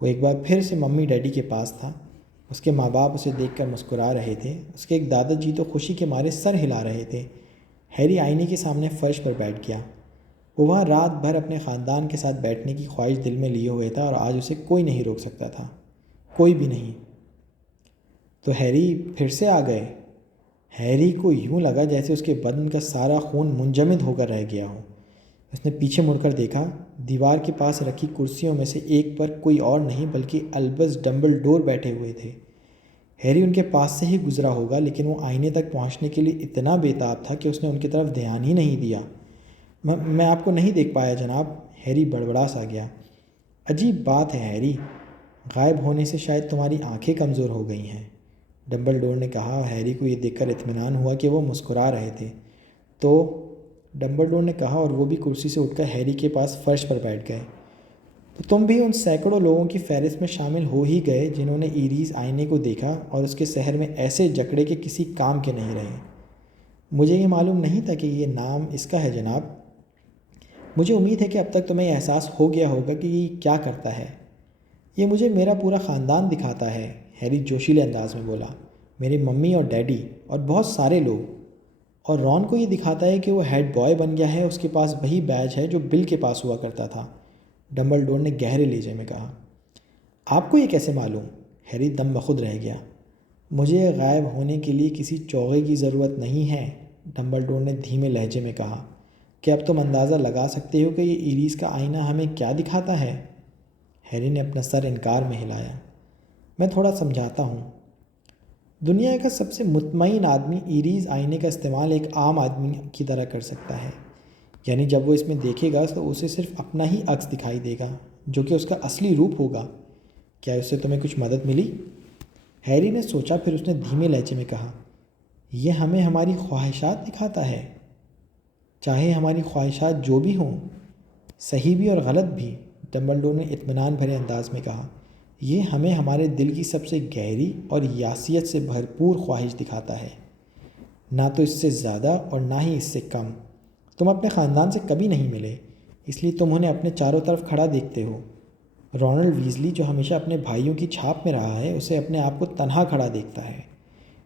وہ ایک بار پھر سے ممی ڈیڈی کے پاس تھا۔ اس کے ماں باپ اسے دیکھ کر مسکرا رہے تھے، اس کے ایک دادا جی تو خوشی کے مارے سر ہلا رہے تھے۔ ہیری آئینے کے سامنے فرش پر بیٹھ گیا۔ وہ وہاں رات بھر اپنے خاندان کے ساتھ بیٹھنے کی خواہش دل میں لیے ہوئے تھا، اور آج اسے کوئی نہیں روک سکتا تھا، کوئی بھی نہیں۔ تو ہیری پھر سے آ گئے۔ ہیری کو یوں لگا جیسے اس کے بدن کا سارا خون منجمد ہو کر رہ گیا ہو۔ اس نے پیچھے مڑ کر دیکھا، دیوار کے پاس رکھی کرسیوں میں سے ایک پر کوئی اور نہیں بلکہ البس ڈمبلڈور بیٹھے ہوئے تھے۔ ہیری ان کے پاس سے ہی گزرا ہوگا، لیکن وہ آئینے تک پہنچنے کے لیے اتنا بے تاب تھا کہ اس نے ان کی طرف دھیان ہی نہیں دیا۔ میں آپ کو نہیں دیکھ پایا جناب، ہیری بڑبڑا سا گیا۔ عجیب بات ہے ہیری، غائب ہونے سے شاید تمہاری آنکھیں کمزور ہو گئی ہیں، ڈمبلڈور نے کہا۔ ہیری کو یہ دیکھ کر اطمینان ہوا کہ وہ مسکرا رہے تھے۔ تو ڈمبلڈور نے کہا، اور وہ بھی کرسی سے اٹھ کر ہیری کے پاس فرش پر بیٹھ گئے۔ تو تم بھی ان سینکڑوں لوگوں کی فہرست میں شامل ہو ہی گئے جنہوں نے ایریس آئینے کو دیکھا اور اس کے سحر میں ایسے جکڑے کہ کسی کام کے نہیں رہے۔ مجھے یہ معلوم نہیں تھا کہ یہ نام اس کا ہے جناب۔ مجھے امید ہے کہ اب تک تمہیں احساس ہو گیا ہوگا کہ یہ کیا کرتا ہے۔ یہ مجھے میرا پورا خاندان دکھاتا ہے، ہیری جوشیلے انداز میں بولا۔ میری ممی اور ڈیڈی اور بہت سارے لوگ۔ اور رون کو یہ دکھاتا ہے کہ وہ ہیڈ بوائے بن گیا ہے، اس کے پاس وہی بیج ہے جو بل کے پاس ہوا کرتا تھا، ڈمبلڈور نے گہرے لہجے میں کہا۔ آپ کو یہ کیسے معلوم؟ ہیری دم بخود رہ گیا۔ مجھے غائب ہونے کے لیے کسی چوغے کی ضرورت نہیں ہے، ڈمبلڈور نے دھیمے لہجے میں کہا۔ کہ اب تم اندازہ لگا سکتے ہو کہ یہ ایریس کا آئینہ ہمیں کیا دکھاتا ہے؟ ہیری نے اپنا سر انکار میں ہلایا۔ میں تھوڑا سمجھاتا ہوں۔ دنیا کا سب سے مطمئن آدمی ایریز آئینے کا استعمال ایک عام آدمی کی طرح کر سکتا ہے، یعنی جب وہ اس میں دیکھے گا تو اسے صرف اپنا ہی عکس دکھائی دے گا جو کہ اس کا اصلی روپ ہوگا۔ کیا اس سے تمہیں کچھ مدد ملی؟ ہیری نے سوچا، پھر اس نے دھیمے لہجے میں کہا، یہ ہمیں ہماری خواہشات دکھاتا ہے، چاہے ہماری خواہشات جو بھی ہوں، صحیح بھی اور غلط بھی، ڈمبلڈور نے اطمینان بھرے انداز میں کہا۔ یہ ہمیں ہمارے دل کی سب سے گہری اور یاسیت سے بھرپور خواہش دکھاتا ہے، نہ تو اس سے زیادہ اور نہ ہی اس سے کم۔ تم اپنے خاندان سے کبھی نہیں ملے، اس لیے تم انہیں اپنے چاروں طرف کھڑا دیکھتے ہو۔ رونلڈ ویزلی جو ہمیشہ اپنے بھائیوں کی چھاپ میں رہا ہے، اسے اپنے آپ کو تنہا کھڑا دیکھتا ہے،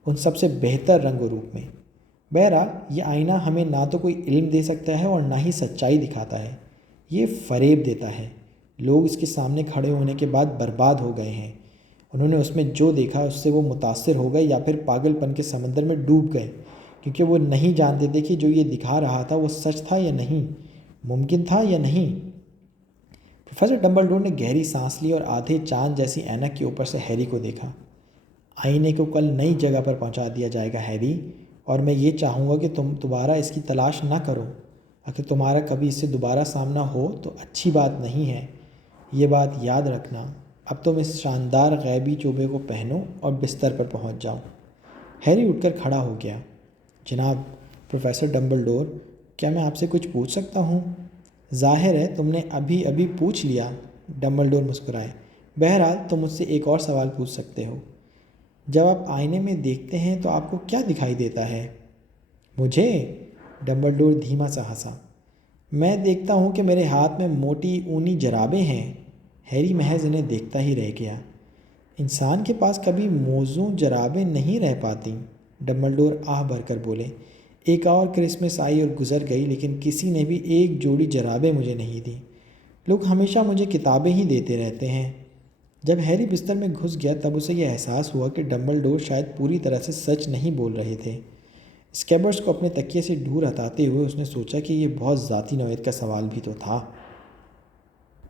ان سب سے بہتر رنگ و روپ میں۔ بہرحال یہ آئینہ ہمیں نہ تو کوئی علم دے سکتا ہے اور نہ ہی سچائی دکھاتا ہے، یہ فریب دیتا ہے۔ لوگ اس کے سامنے کھڑے ہونے کے بعد برباد ہو گئے ہیں۔ انہوں نے اس میں جو دیکھا اس سے وہ متاثر ہو گئے یا پھر پاگل پن کے سمندر میں ڈوب گئے، کیونکہ وہ نہیں جانتے تھے کہ جو یہ دکھا رہا تھا وہ سچ تھا یا نہیں، ممکن تھا یا نہیں۔ پروفیسر ڈمبلڈور نے گہری سانس لی اور آدھے چاند جیسی اینک کے اوپر سے ہیری کو دیکھا۔ آئینے کو کل نئی جگہ پر پہنچا دیا جائے گا ہیری، اور میں یہ چاہوں گا کہ تم دوبارہ اس کی تلاش نہ کرو۔ اگر تمہارا کبھی اس سے دوبارہ سامنا ہو تو اچھی بات نہیں ہے، یہ بات یاد رکھنا۔ اب تم اس شاندار غیبی چوبے کو پہنو اور بستر پر پہنچ جاؤ۔ ہیری اٹھ کر کھڑا ہو گیا۔ جناب پروفیسر ڈمبلڈور، کیا میں آپ سے کچھ پوچھ سکتا ہوں؟ ظاہر ہے تم نے ابھی پوچھ لیا، ڈمبلڈور مسکرائے۔ بہرحال تم مجھ سے ایک اور سوال پوچھ سکتے ہو۔ جب آپ آئینے میں دیکھتے ہیں تو آپ کو کیا دکھائی دیتا ہے؟ مجھے؟ ڈمبلڈور دھیما سا ہنسا۔ میں دیکھتا ہوں کہ میرے ہاتھ میں موٹی اونی جرابیں ہیں۔ ہیری محض انہیں دیکھتا ہی رہ گیا۔ انسان کے پاس کبھی موزوں جرابیں نہیں رہ پاتیں، ڈمبلڈور آہ بھر کر بولے۔ ایک اور کرسمس آئی اور گزر گئی، لیکن کسی نے بھی ایک جوڑی جرابیں مجھے نہیں دیں۔ لوگ ہمیشہ مجھے کتابیں ہی دیتے رہتے ہیں۔ جب ہیری بستر میں گھس گیا تب اسے یہ احساس ہوا کہ ڈمبلڈور شاید پوری طرح سے سچ نہیں بول رہے تھے۔ اسکیبرز کو اپنے تکیے سے دور ہٹاتے ہوئے اس نے سوچا کہ یہ بہت ذاتی نوعیت کا سوال بھی تو تھا۔